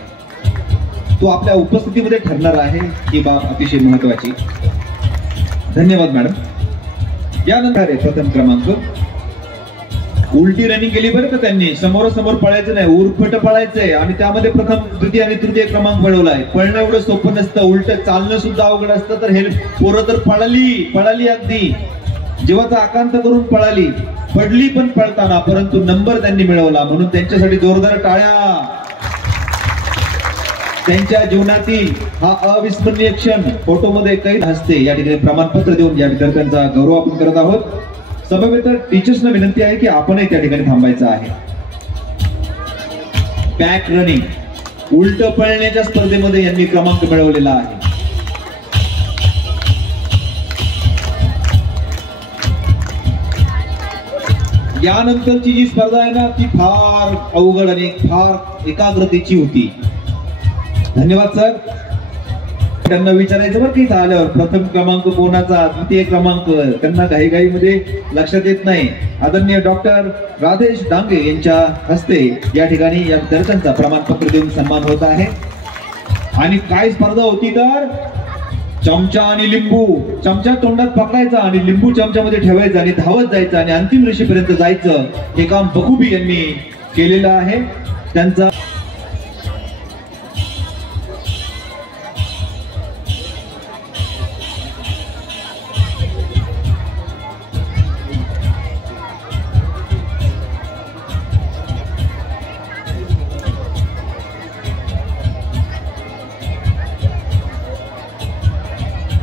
तो आपल्या उपस्थितीमध्ये ठरणार आहे. ही बाब अतिशय महत्वाची. धन्यवाद मॅडम. यानंतर प्रथम क्रमांक उलटी रनिंग केली बरं का त्यांनी. समोरासमोर पळायचं नाही, उरफट पळायचंय आणि त्यामध्ये प्रथम द्वितीय आणि तृतीय क्रमांक मिळवलाय. पळणं एवढं सोपं नसतं, उलट चालणं सुद्धा अवघड असतं. तर हे पोरं तर पळाली अगदी जीवाचा आकांत करून पडली पण पळताना, परंतु नंबर त्यांनी मिळवला. म्हणून त्यांच्यासाठी जोरदार टाळ्या. त्यांच्या जीवनातील हा अविस्मरणीय क्षण फोटोमध्ये कैद हस्ते या ठिकाणी प्रमाणपत्र देऊन या विद्यार्थ्यांचा गौरव आपण करत आहोत। समवेत टीचर्सना विनंती आहे की आपणही त्या ठिकाणी थांबायचं आहे। बॅक रनिंग उलट पळण्याच्या स्पर्धेमध्ये यांनी क्रमांक मिळवलेला आहे। यानंतरची जी स्पर्धा आहे ना ती फार अवघड आणि फार एकाग्रतेची होती। धन्यवाद सर। त्यांना विचारायचं बरं की आल्यावर प्रथम क्रमांक कोणाचा, द्वितीय क्रमांक त्यांना घाईघाईमध्ये लक्षात येत नाही। आदरणीय डॉक्टर राधेश डांगे यांच्या हस्ते या ठिकाणी या विद्यार्थ्यांचा प्रमाणपत्र देऊन सन्मान होत आहे। आणि काय स्पर्धा होती तर चमचा आणि लिंबू, चमचा तोंडात पकडायचा आणि लिंबू चमच्यामध्ये ठेवायचा आणि धावत जायचं आणि अंतिम रेषेपर्यंत जायचं, हे काम बखूबी यांनी केलेलं आहे। त्यांचा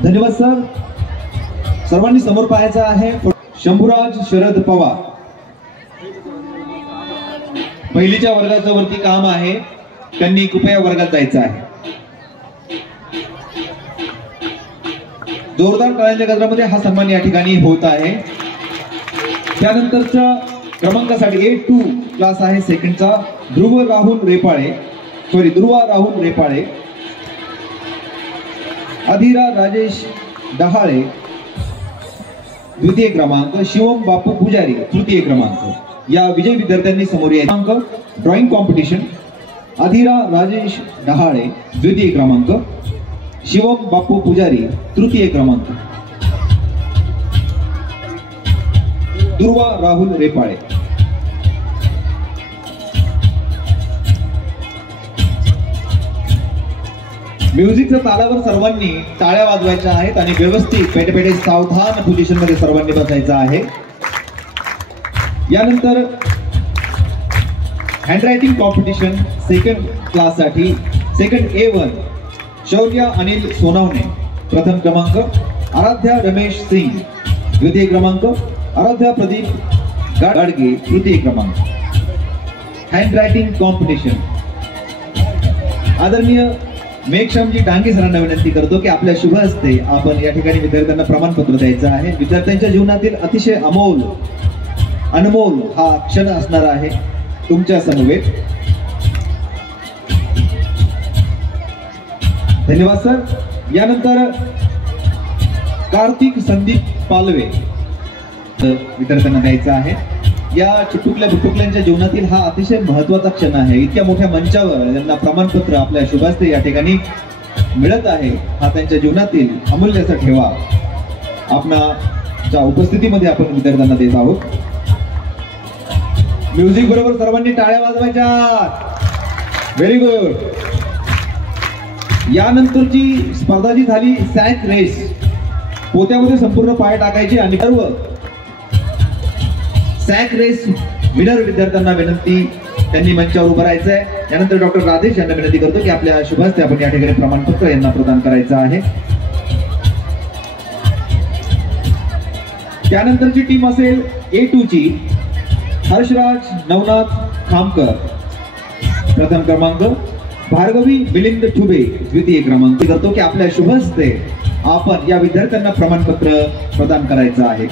धन्यवाद सर। सर्वांनी समोर पाहायचं आहे शंभूराज शरद पवार, पहिलीच्या वर्गाचं वरती काम आहे, त्यांनी कृपया वर्गात जायचं आहे। जोरदार टाळ्यांच्या गजरामध्ये हा सन्मान या ठिकाणी होत आहे। त्यानंतरच्या क्रमांकासाठी A2 क्लास आहे सेकंडचा ध्रुवा राहुल रेपाळे, अधीरा राजेश डहाळे द्वितीय क्रमांक, शिवम बापू पुजारी तृतीय क्रमांक। या विजयी विद्यार्थ्यांनी समोर यायचं। ड्रॉइंग कॉम्पिटिशन अधीरा राजेश डहाळे द्वितीय क्रमांक, शिवम बापू पुजारी तृतीय क्रमांक, ध्रुवा राहुल रेपाळे। म्युझिकच्या तालावर सर्वांनी टाळ्या वाजवायच्या आहेत आणि व्यवस्थित पेटे सावधान पोझिशन मध्ये सर्वांनी बसायचं आहे। यानंतर हँडरायटिंग कॉम्पिटिशन सेकंड क्लास साठी सेकंड A1 शौर्य अनिल सोनावणे प्रथम क्रमांक, आराध्या रमेश सिंग द्वितीय क्रमांक, आराध्या प्रदीप गाडगे तृतीय क्रमांक। हँडरायटिंग कॉम्पिटिशन आदरणीय मेघश्यामजी डांगे सरांना विनंती करतो की आपल्या शुभ हस्ते आपण या ठिकाणी विद्यार्थ्यांना प्रमाणपत्र द्यायचं आहे। विद्यार्थ्यांच्या जीवनातील अतिशय अनमोल हा क्षण असणार आहे तुमच्या समवेत। धन्यवाद सर। यानंतर कार्तिक संदीप पालवे विद्यार्थ्यांना द्यायचं आहे। या बुटुकल्यांच्या जीवनातील हा अतिशय महत्वाचा क्षण आहे। इतक्या मोठ्या मंचावर त्यांना प्रमाणपत्र आपल्या शुभास्ते या ठिकाणी मिळत आहे, हा त्यांच्या जीवनातील अमूल्य असा ठेवा आपणाच्या उपस्थितीमध्ये आपण विद्यार्थ्यांना देत आहोत। म्युझिक बरोबर सर्वांनी टाळ्या वाजवायच्या। Very good. यानंतरची स्पर्धा जी झाली सॅक रेस, पोत्यामध्ये संपूर्ण पाय टाकायचे आणि सर्व सॅक रेस विनर विद्यार्थ्यांना विनंती, त्यांनी मंचावर उभं राहायचं आहे। यानंतर डॉक्टर राधेश यांना विनंती करतो की आपल्या शुभास्ते आपण या ठिकाणी प्रमाणपत्र यांना प्रदान करायचं आहे। त्यानंतरची टीम असेल A2 ची हर्षराज नवनाथ खामकर प्रथम क्रमांक, भार्गवी मिलिंद ठुबे द्वितीय क्रमांक। करतो की आपल्या शुभहस्ते आपण या विद्यार्थ्यांना प्रमाणपत्र प्रदान करायचं आहे।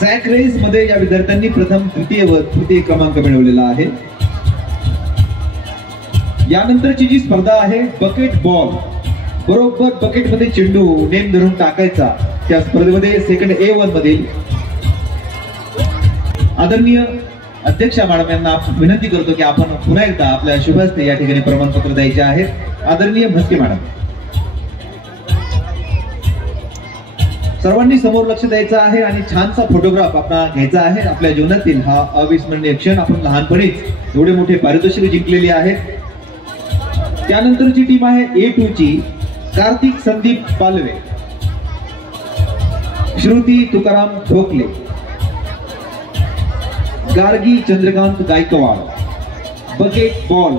सॅक रेस मध्ये या विद्यार्थ्यांनी प्रथम द्वितीय व तृतीय क्रमांक मिळवलेला आहे। यानंतरची जी स्पर्धा आहे बकेट बॉल, बरोबर बकेट मध्ये चेंडू नेम धरून टाकायचा, त्या स्पर्धेमध्ये सेकंड A1 मधील आदरणीय अध्यक्षा मॅडम यांना विनंती करतो की आपण पुन्हा एकदा आपल्या शुभहस्ते या ठिकाणी प्रमाणपत्र द्यायचे आहेत। आदरणीय म्हस्के मॅडम, सर्वांनी समोर लक्ष द्यायचं आहे आणि छानसा फोटोग्राफ आपला घ्यायचा आहे। आपल्या जीवनातील हा अविस्मरणीय क्षण, आपण लहानपणीच एवढे मोठे पारितोषिक जिंकलेली आहेत। त्यानंतरची टीम आहे A2 ची कार्तिक संदीप पालवे, श्रुती तुकाराम ठोकले, गार्गी चंद्रकांत गायकवाड बकेट बॉल.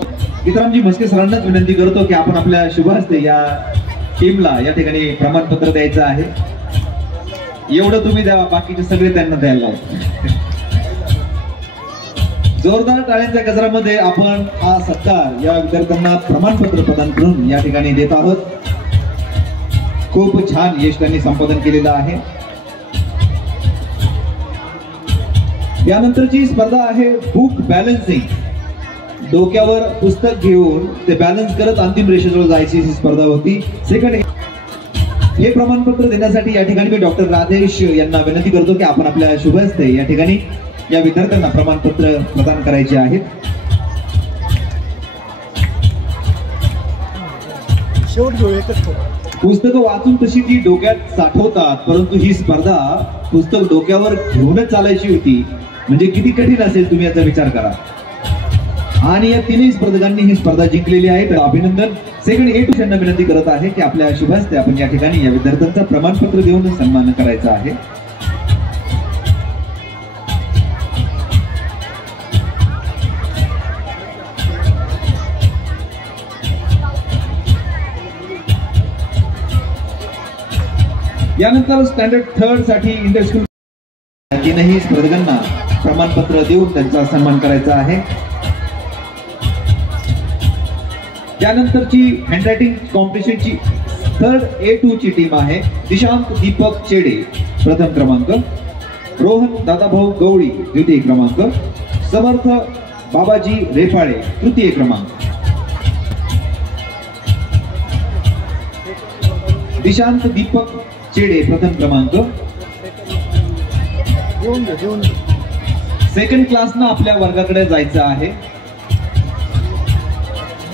इतरांची मस्के सरांनाच विनंती करतो की आपण आपल्या शुभ हस्ते या टीमला या ठिकाणी प्रमाणपत्र द्यायचं आहे. एवढं तुम्ही द्या, बाकीचे सगळे त्यांना द्यायला लावा. जोरदार टाळ्यांच्या गजरामध्ये आपण हा सत्कार या विद्यार्थ्यांना प्रमाणपत्र प्रदान करून या ठिकाणी देत आहोत. खूप छान यश त्यांनी संपादन केलेलं आहे. यानंतरची स्पर्धा आहे बुक बॅलन्सिंग. डोक्यावर पुस्तक घेऊन ते बॅलन्स करत अंतिम रेषेजवळ जायची ही स्पर्धा होती. सेकंड हे प्रमाणपत्र देण्यासाठी या ठिकाणी मी डॉक्टर राधेश यांना विनंती करतो की आपण आपल्या शुभ हस्ते या ठिकाणी या विद्यार्थ्यांना प्रमाणपत्र प्रदान करायचे आहेत. पुस्तकं वाचून तशी ती डोक्यात साठवतात, परंतु ही स्पर्धा पुस्तक डोक्यावर घेऊनच चालायची होती. म्हणजे किती कठीण असेल तुम्ही याचा विचार करा. आणि या तिन्ही स्पर्धकांनी ही स्पर्धा जिंकलेली आहे, तर अभिनंदन. सेकंड ए टू यांना विनंती करत आहे की आपल्या शुभ हस्ते आपण या ठिकाणी या विद्यार्थ्यांचा प्रमाणपत्र देऊन सन्मान करायचा आहे. यानंतर स्टँडर्ड थर्ड साठी इंटर स्कूल तीनही स्पर्धकांना प्रमाणपत्र देऊन त्यांचा सन्मान करायचा आहे. त्यानंतरची हँडरायटिंग कॉम्पिटिशनची थर्ड A2 ची टीम आहे. दिशांत दीपक चेडे प्रथम क्रमांक, रोहन दादाभाऊ गवळी द्वितीय क्रमांक, समर्थ बाबाजी रेफाळे तृतीय क्रमांक. दिशांत दीपक चेडे प्रथम क्रमांक. सेकंड क्लासनं आपल्या वर्गाकडे जायचं आहे.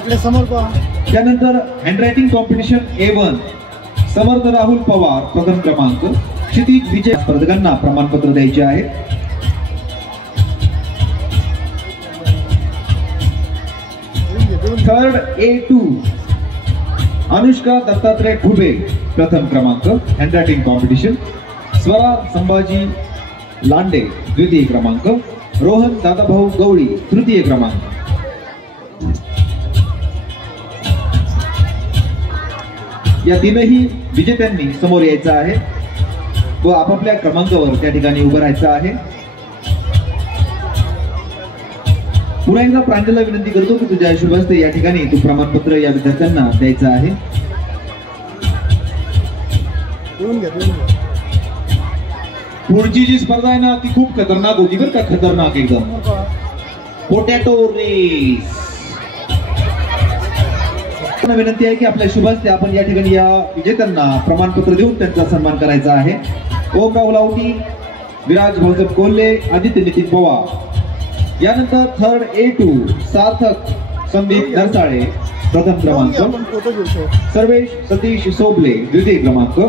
त्यानंतर हँडरायटिंग कॉम्पिटिशन A1 समर्थ राहुल पवार प्रथम क्रमांक, क्षितिज विजय स्पर्धकांना प्रमाणपत्र द्यायचे आहे. थर्ड A2 अनुष्का दत्तात्रय खुबे प्रथम क्रमांक हँडरायटिंग कॉम्पिटिशन, स्वरा संभाजी लांडे द्वितीय क्रमांक, रोहन दादाभाऊ गवळी तृतीय क्रमांक. या तीनही विजेत्यांनी समोर यायचं आहे व आपापल्या क्रमांकावर त्या ठिकाणी उभं राहायचं आहे. पुन्हा एकदा प्रांजलला विनंती करतो की तुझ्या शुभ हस्ते या ठिकाणी तू प्रमाणपत्र या विद्यार्थ्यांना द्यायचं आहे. पुढची जी स्पर्धा आहे ना ती खूप खतरनाक होती बरं का, खतरनाक एकदम. Potato race. विनंती आहे की आपल्या शुभ हस्ते आपण या ठिकाणी या विजेत्यांना प्रमाणपत्र देऊन त्यांचा सन्मान करायचा आहे. ओम राहुल आवटी, विराज भाऊसाहेब कोल्हे, आदित्य नितीन पवार. यानंतर थर्ड A2 सार्थक संदीप नरसाळे प्रथम क्रमांक, सर्वेश सतीश सोबले द्वितीय क्रमांक,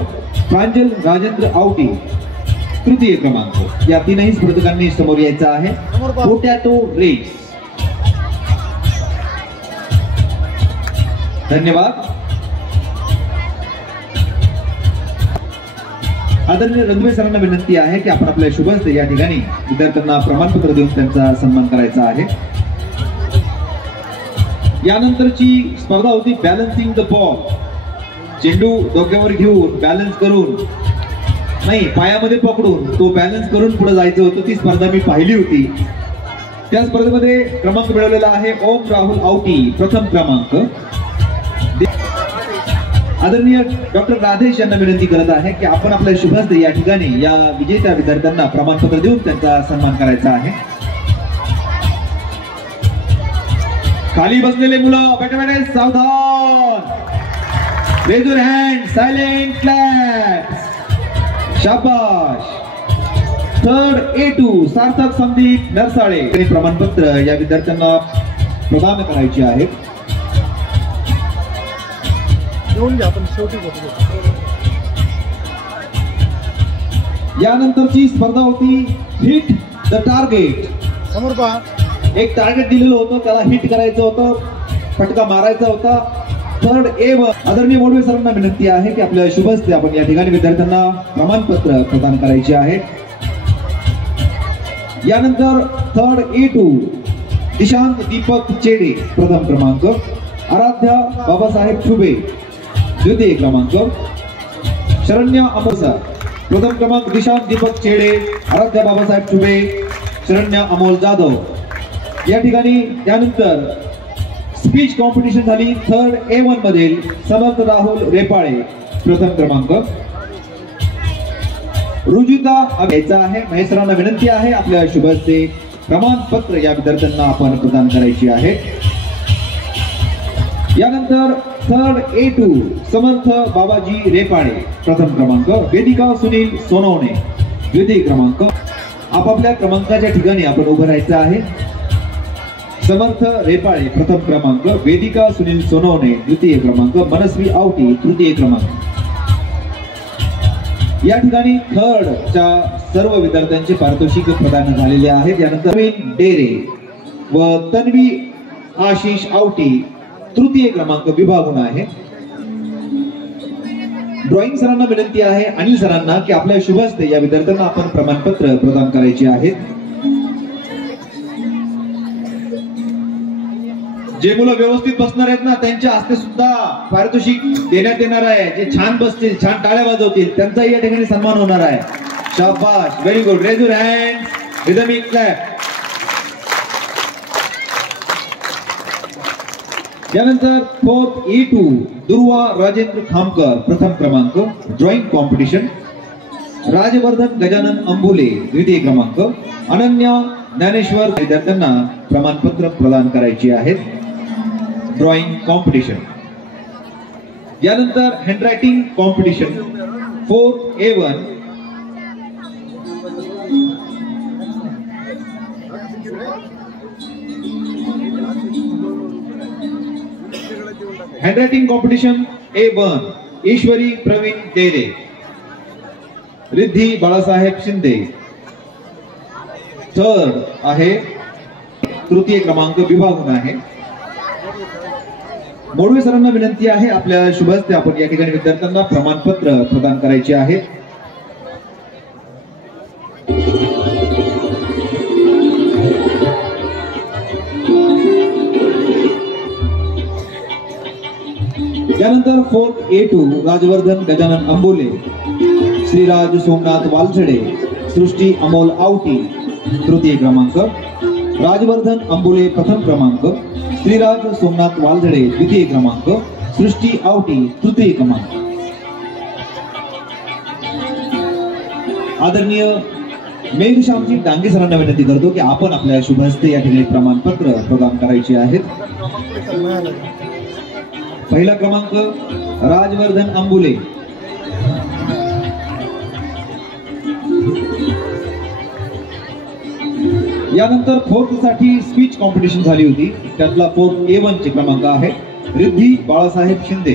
प्रांजल राजेंद्र आवटी तृतीय क्रमांक. या तीनही स्पर्धकांनी समोर यायचं आहे. Potato race. धन्यवाद. आदरणीय रणधीर सरांना विनंती आहे की आपण आपल्या शुभ हस्ते या ठिकाणी विद्यार्थ्यांना प्रमाणपत्र देऊन त्यांचा सन्मान करायचा आहे. यानंतरची स्पर्धा होती बॅलन्सिंग द बॉल. चेंडू डोक्यावर घेऊन बॅलन्स करून, नाही पायामध्ये पकडून तो बॅलन्स करून पुढे जायचं होतं. ती स्पर्धा मी पाहिली होती. त्या स्पर्धेमध्ये क्रमांक मिळवलेला आहे ओम राहुल आवटी प्रथम क्रमांक. आदरणीय डॉक्टर राधेश यांना विनंती करत आहे की आपण आपल्या शुभ हस्ते या ठिकाणी या विजेत्या विद्यार्थ्यांना प्रमाणपत्र देऊन त्यांचा सन्मान करायचा आहे. खाली बसलेले मुलं बेटा सावधान. Raise your hand, silent clap. शाबाश. थर्ड A2 सार्थक संदीप नरसाळे प्रमाणपत्र या विद्यार्थ्यांना प्रदान करायचे आहेत. यानंतरची स्पर्धा होती हिट द टार्गेट. समोर पहा, एक टार्गेट दिलेलं होतं, त्याला हिट करायचं होतं, फटका मारायचा होता. थर्ड A1 आदरणीय मोडवे सरांना विनंती आहे की आपल्या शुभ हस्ते आपण या ठिकाणी विद्यार्थ्यांना प्रमाणपत्र प्रदान करायचे आहे. यानंतर थर्ड A2 दिशांत दीपक चेडे प्रथम क्रमांक, आराध्या बाबासाहेब छुबे द्वितीय क्रमांक, शरण्या अमोलचा प्रथम क्रमांक, दिशांत दीपक चेडे, आराध्या बाबासाहेब छुबे, शरण्या अमोल जाधव या ठिकाणी. त्यानंतर स्पीच कॉम्पिटिशन झाली थर्ड A1 मधील समर्थ राहुल रेपाळे प्रथम क्रमांक. रुजुता घ्यायचा आहे. महेशरांना विनंती आहे आपल्या शुभ हस्ते प्रमाणपत्र या विद्यार्थ्यांना आपण प्रदान करायची आहे. यानंतर थर्ड A2 समर्थ बाबाजी रेपाळे प्रथम क्रमांक, वेदिका सुनील सोनवणे द्वितीय क्रमांक. आपापल्या क्रमांकाच्या ठिकाणी आपण उभं राहायचं आहे. समर्थ रेपाळे प्रथम क्रमांक, वेदिका सुनील सोनवणे द्वितीय क्रमांक, मनस्वी आवटी तृतीय क्रमांक. या ठिकाणी थर्डच्या सर्व विद्यार्थ्यांचे पारितोषिक प्रदान झालेले आहेत. यानंतर डेरे व तन्वी आशिष आवटी तृतीय क्रमांक विभागून आहे. ड्रॉइंग सरांना विनंती आहे, अनिल सरांना, की आपल्या शुभ हस्ते या विद्यार्थ्यांना आपण प्रमाणपत्र प्रदान करायचे आहेत. जे मुलं व्यवस्थित बसणार आहेत ना त्यांच्या हस्ते सुद्धा पारितोषिक देण्यात येणार आहे. जे छान बसतील, छान टाळ्या वाजवतील त्यांचाही या ठिकाणी सन्मान होणार आहे. शाबाश, very good. Raise your hands, rhythmic clap. यानंतर फोर्थ A2 दुर्वा राजेंद्र खामकर प्रथम क्रमांक, ड्रॉइंग कॉम्पिटिशन, राजवर्धन गजानन अंबुले द्वितीय क्रमांक, अनन्या ज्ञानेश्वर विद्यार्थ्यांना प्रमाणपत्र प्रदान करायची आहेत. Drawing competition. यानंतर handwriting competition fourth A1 handwriting competition A1 Ishwari Pravin Dere, Riddhi Balasaheb Shinde third आहे, तृतीय क्रमांक विभागून आहे. मोडवे सरांना विनंती आहे आपल्या शुभ हस्ते आपण या ठिकाणी विद्यार्थ्यांना प्रमाणपत्र प्रदान करायचे आहे. यानंतर फोर्थ A2 राजवर्धन गजानन अंबोले, श्रीराज सोमनाथ वालछडे, सृष्टी अमोल आवटी तृतीय क्रमांक, राजवर्धन अंबोले प्रथम क्रमांक, श्रीराज सोमनाथ वालझडे द्वितीय क्रमांक, सृष्टी आवटी तृतीय क्रमांक. आदरणीय मेघश्यामजी डांगे सरांना विनंती करतो की आपण आपल्या शुभ हस्ते या ठिकाणी प्रमाणपत्र प्रदान करायचे आहेत. पहिला क्रमांक राजवर्धन अंबुले, यानंतर फोर्थ साठी स्पीच कॉम्पिटिशन झाली होती. त्यातला फोर्थ A1 चे क्रमांक आहे रिद्धी बाळासाहेब शिंदे,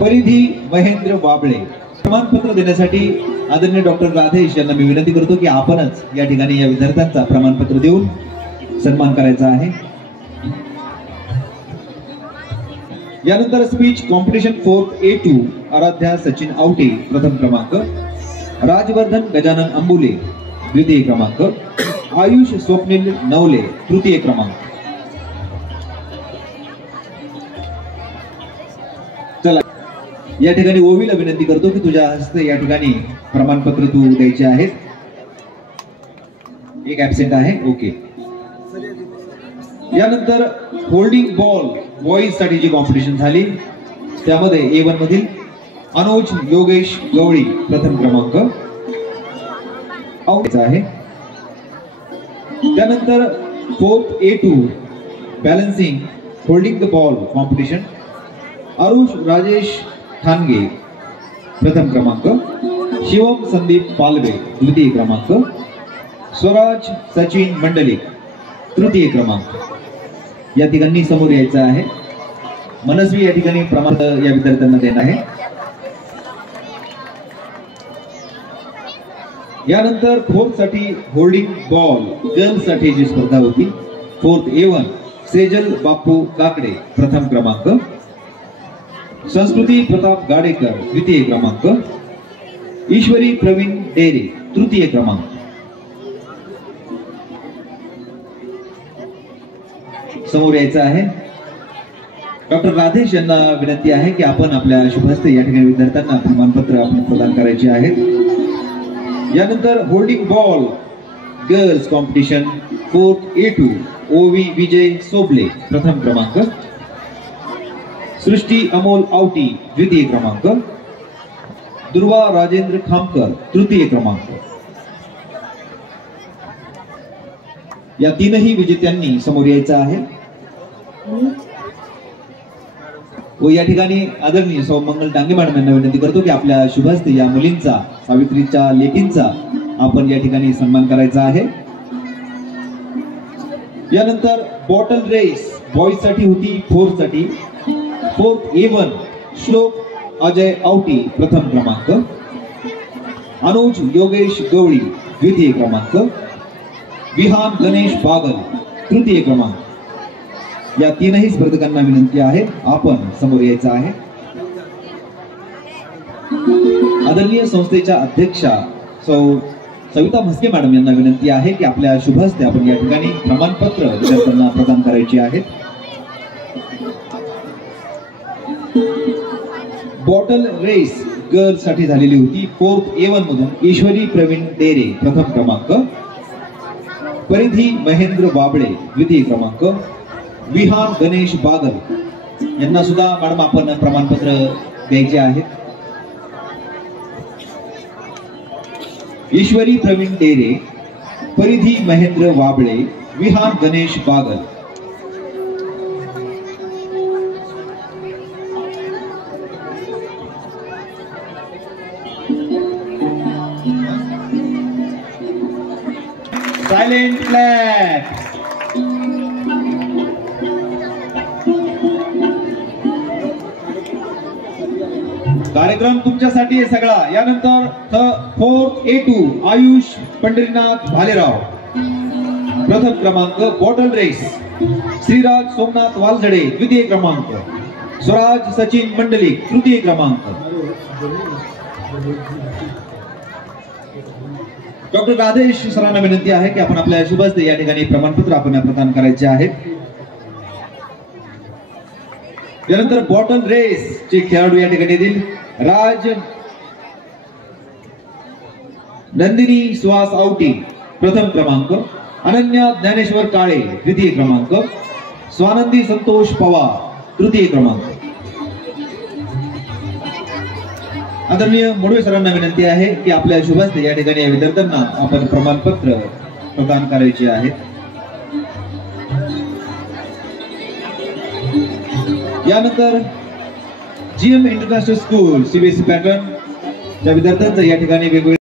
परिधी महेंद्र बाबळे. प्रमाणपत्र देण्यासाठी आदरणीय डॉक्टर राधेश यांना मी विनंती करतो की आपणच या ठिकाणी या विद्यार्थ्यांचा प्रमाणपत्र देऊन सन्मान करायचा आहे. यानंतर speech competition fourth A2 Aaradhya Sachin Awate प्रथम क्रमांक, राजवर्धन गजानन अंबुले द्वितीय क्रमांक, आयुष स्वप्नील नवले तृतीय क्रमांक. चला या ठिकाणी ओवीला विनंती करतो की तुझ्या हस्ते या ठिकाणी प्रमाणपत्र तू द्यायचे आहेत. एक ऍबसेंट आहे. ओके. यानंतर होल्डिंग बॉल बॉईज साठी जी कॉम्पिटिशन झाली त्यामध्ये A1 मधील अनुज योगेश गवळी प्रथम क्रमांक आहे. त्यानंतर fourth A2 balancing holding the ball competition, Arush Rajesh Thange प्रथम क्रमांक, शिवम संदीप पालवे द्वितीय क्रमांक, स्वराज सचिन मंडलिक तृतीय क्रमांक. या ठिकाणी समोर यायचं आहे. मनस्वी या ठिकाणी प्रमाणपत्र या विद्यार्थ्यांना देणार आहे. यानंतर फोर्थ साठी होल्डिंग बॉल गर्ल्स साठी जी स्पर्धा होती फोर्थ A1 सेजल बापू काकडे प्रथम क्रमांक, संस्कृती प्रताप गाडेकर द्वितीय क्रमांक, ईश्वरी प्रवीण डेरे तृतीय क्रमांक. समोर यायचं आहे. डॉक्टर राधेश यांना विनंती आहे की आपण आपल्या शुभ हस्ते या ठिकाणी विद्यार्थ्यांना प्रमाणपत्र आपण प्रदान करायचे आहेत. यानंतर holding ball girls competition 4th A2 ओवी विजय सोबले प्रथम क्रमांक. सृष्टी अमोल आवटी द्वितीय क्रमांक. दुर्वा राजेंद्र खामकर तृतीय क्रमांक. या तीनही विजेत्यांनी समोर यायचं आहे व या ठिकाणी आदरणीय सौ मंगल डांगे मॅडम यांना विनंती करतो की आपल्या शुभ हस्ते या मुलींचा, सावित्रीच्या लेकींचा आपण या ठिकाणी सन्मान करायचा आहे. यानंतर बॉटल रेस बॉईज साठी होती 4th साठी. 4th A1 श्लोक अजय आवटी प्रथम क्रमांक. अनुज योगेश गवळी द्वितीय क्रमांक. विहान गणेश बागल तृतीय क्रमांक. या तीनही स्पर्धकांना विनंती आहे आपण समोर यायचं आहे. आदरणीय संस्थेच्या अध्यक्षा सौ सविता म्हस्के मॅडम यांना विनंती आहे की आपल्या शुभ हस्ते आपण या ठिकाणी प्रमाणपत्र विद्यार्थ्यांना प्रदान करायची आहेत. बॉटल रेस गर्ल्स साठी झालेली होती 4th A1 मधून ईश्वरी प्रवीण डेरे प्रथम क्रमांक. परिधी महेंद्र बाबळे द्वितीय क्रमांक. विहान गणेश बागल यांना सुद्धा मॅडम आपण प्रमाणपत्र द्यायचे आहेत. ईश्वरी प्रवीण डेरे, परिधी महेंद्र बाबळे, विहान गणेश बागल. Silent flag. कार्यक्रम तुमच्यासाठी आहे सगळा. यानंतर 4th A2 आयुष पंढरीनाथ भालेराव प्रथम क्रमांक. बॉटल रेस श्रीराज सोमनाथ वालझडे द्वितीय क्रमांक. स्वराज सचिन मंडलिक तृतीय क्रमांक. डॉक्टर राधेश सरांना विनंती आहे की आपण आपल्या शुभ हस्ते या ठिकाणी प्रमाणपत्र आपण प्रदान करायचे आहेत. यानंतर बॉटल रेस चे खेळाडू या ठिकाणी येतील. राज नंदिनी सुहास आवटी प्रथम क्रमांक. अनन्या ज्ञानेश्वर काळे द्वितीय क्रमांक. स्वानंदी संतोष पवार तृतीय क्रमांक. आदरणीय मुडवे सरांना विनंती आहे की आपल्या शुभ हस्ते या ठिकाणी या विद्यार्थ्यांना आपण प्रमाणपत्र प्रदान करायचे आहेत. यानंतर GM international school CBSE pattern या विद्यार्थ्यांचं या ठिकाणी वेगवेगळे.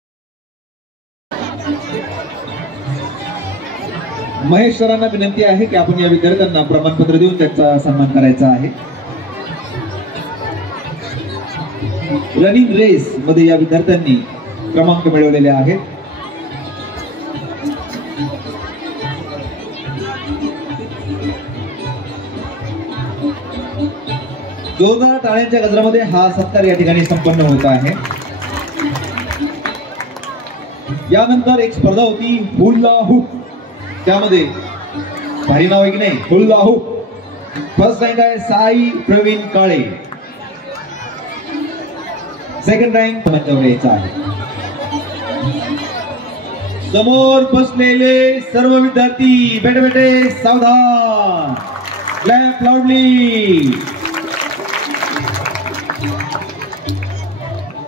महेश सरांना विनंती आहे की आपण या विद्यार्थ्यांना प्रमाणपत्र देऊन त्यांचा सन्मान करायचा आहे. रनिंग रेस मध्ये या विद्यार्थ्यांनी क्रमांक मिळवलेले आहेत. जोरदार टाळ्यांच्या गजरामध्ये हा सत्कार या ठिकाणी संपन्न होत आहे. यानंतर एक स्पर्धा होती हुल्ला हुप. त्यामध्ये भारी नाव आहे की नाही, हुल्ला हुप. फर्स्ट रँक आहे साई प्रवीण काळे. सेकंड रँक मंचावर यायचा आहे. समोर बसलेले सर्व विद्यार्थी बेटे बेटे सावधान. Clap loudly.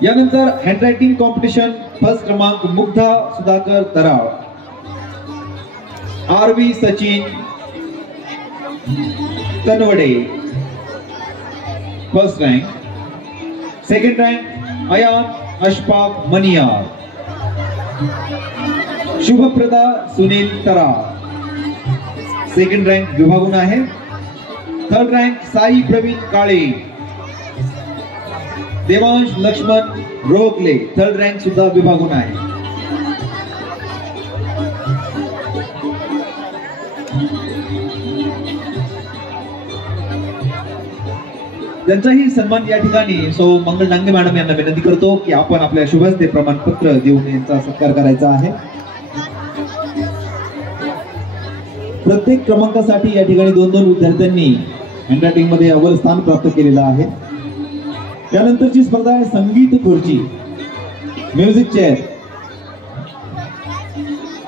यानंतर हँडरायटिंग कॉम्पिटिशन फर्स्ट क्रमांक Mugdha Sudhakar Tarav. RV Sachin Tanwade first rank. Second rank Ayan Ashfaq Maniyar. Shubhprada Sunil Tarav second rank विभागून आहे. Third rank Sai Pravin Kale. Devansh Laxman Rokale third rank सुद्धा विभागून आहे. त्यांचाही सन्मान या ठिकाणी सौ मंगल डांगे मॅडम यांना विनंती करतो की आपण आपल्या शुभहस्ते प्रमाणपत्र देऊन यांचा सत्कार करायचा आहे. प्रत्येक क्रमांकासाठी या ठिकाणी 2-2 विद्यार्थ्यांनी हँडरायटिंग मध्ये अव्वल स्थान प्राप्त केलेलं आहे. त्यानंतरची स्पर्धा आहे संगीत खुर्ची, म्युझिक चेअर.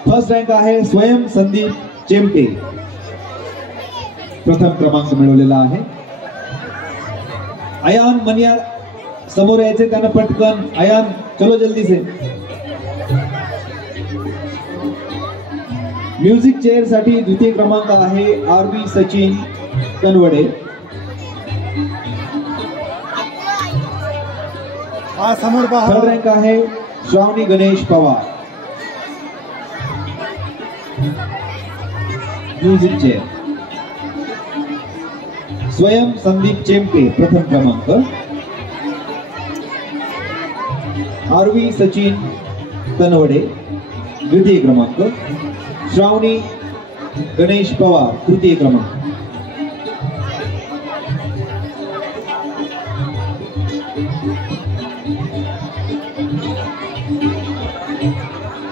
फर्स्ट रँक आहे स्वयं संदीप चेमटे, प्रथम क्रमांक मिळवलेला आहे. अयान मनिया समोर यायचे त्यांना पटकन. अयान चलो जल्दी से. म्युझिक चेअर साठी द्वितीय क्रमांक आहे आरवी सचिन कनवडे. थर्ड रँक आहे श्रावणी गणेश पवार, म्युझिक चेअर. स्वयं संदीप चेमके प्रथम क्रमांक, आरवी सचिन तनवडे द्वितीय क्रमांक, श्रावणी गणेश पवार तृतीय क्रमांक.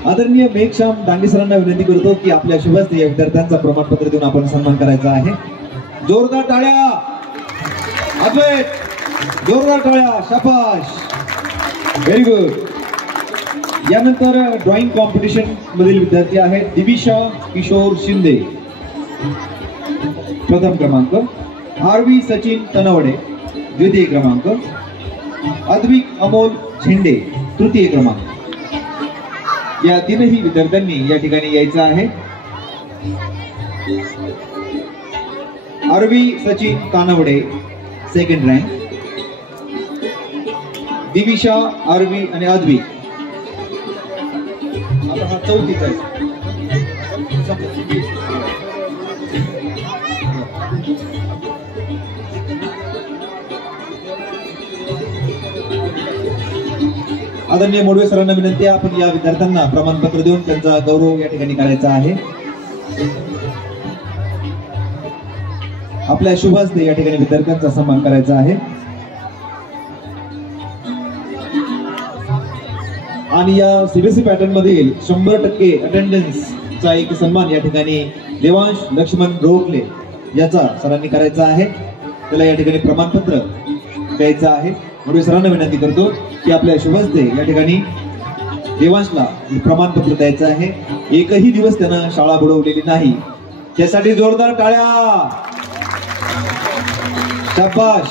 आदरणीय मेघश्याम डांगे सरांना विनंती करतो की आपल्या शुभहस्ते या विद्यार्थ्यांचा प्रमाणपत्र देऊन आपण सन्मान करायचा आहे. जोरदार टाळ्या. अद्वैत, जोरदार टाळ्या. शाबाश, व्हेरी गुड. यानंतर ड्रॉइंग कॉम्पिटिशन मधील विद्यार्थी आहेत दिविशा किशोर शिंदे प्रथम क्रमांक, आरवी सचिन तनवडे द्वितीय क्रमांक, अद्विक अमोल झेंडे तृतीय क्रमांक. या तीनही विद्यार्थ्यांनी या ठिकाणी यायचं आहे. आरवी सचिन तानवडे सेकंड रँक, दिविशा, आरवी आणि अद्विक. आता हा चौथीचा आहे. आदरणीय मोडवे सरांना विनंती आहे आपण या विद्यार्थ्यांना प्रमाणपत्र देऊन त्यांचा गौरव या ठिकाणी करायचा आहे. आपल्या शुभ हस्ते या ठिकाणी विद्यार्थ्यांचा सन्मान करायचा आहे. आणि या सीबीएसई पॅटर्न मधील 100% अटेंडन्सचा एक सन्मान या ठिकाणी देवांश लक्ष्मण रोखले याचा सरांनी करायचा आहे. त्याला या ठिकाणी प्रमाणपत्र द्यायचं आहे. मोडवे सरांना विनंती करतो की आपल्या शुभ हस्ते या ठिकाणी देवांशला प्रमाणपत्र द्यायचं आहे. एकही दिवस त्यानं शाळा बुडवलेली नाही. त्यासाठी जोरदार टाळ्या. शाबाश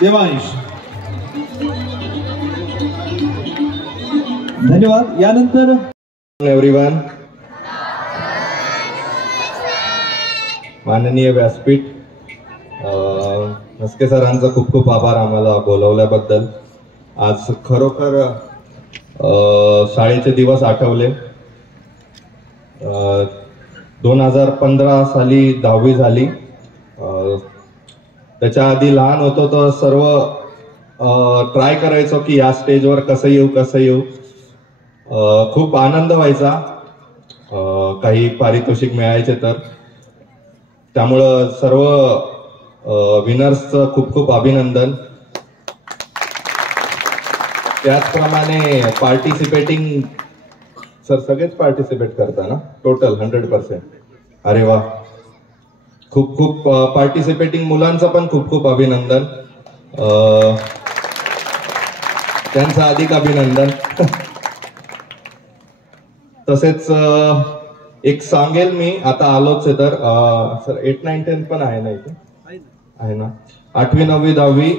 देवांश, धन्यवाद. यानंतर एव्हरीवन, माननीय व्यासपीठ, मस्के सरांचा खूप खूप आभार आम्हाला बोलवल्याबद्दल. आज खरोखर शाळेचे दिवस आठवले. 2015 साली 10वी झाली. त्याच्या आधी लहान होतो तर सर्व ट्राय करायचो की या स्टेजवर कसं येऊ. खूप आनंद व्हायचा काही पारितोषिक मिळायचे तर. त्यामुळं सर्व विनर्सचं खूप खूप अभिनंदन. त्याचप्रमाणे पार्टिसिपेटिंग सर सगळेच पार्टिसिपेट करता ना टोटल 100%. अरे वा, खूप खूप पार्टिसिपेटिंग मुलांचं पण खूप खूप अभिनंदन. त्यांचं अधिक अभिनंदन. तसेच एक सांगेल मी, आता आलोच आहे तर सर 8, 9, 10 पण आहे ना इथे, आहे ना. 8वी 9वी 10वी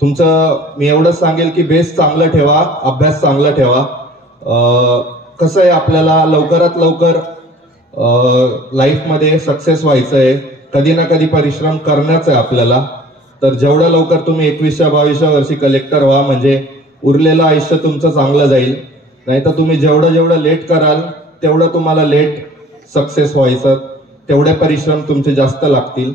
तुमचं मी एवढंच सांगेल की बेस चांगलं ठेवा, अभ्यास चांगला ठेवा. कसं आहे आपल्याला लवकरात लवकर लाईफमध्ये सक्सेस व्हायचं आहे. कधी ना कधी परिश्रम करण्याच आहे आपल्याला. तर जेवढं लवकर तुम्ही 21व्या 22व्या वर्षी कलेक्टर व्हा म्हणजे उरलेलं आयुष्य तुमचं चांगलं जाईल. नाही तर तुम्ही जेवढं लेट कराल तेवढं तुम्हाला लेट सक्सेस व्हायचं. तेवढे परिश्रम तुमचे जास्त लागतील.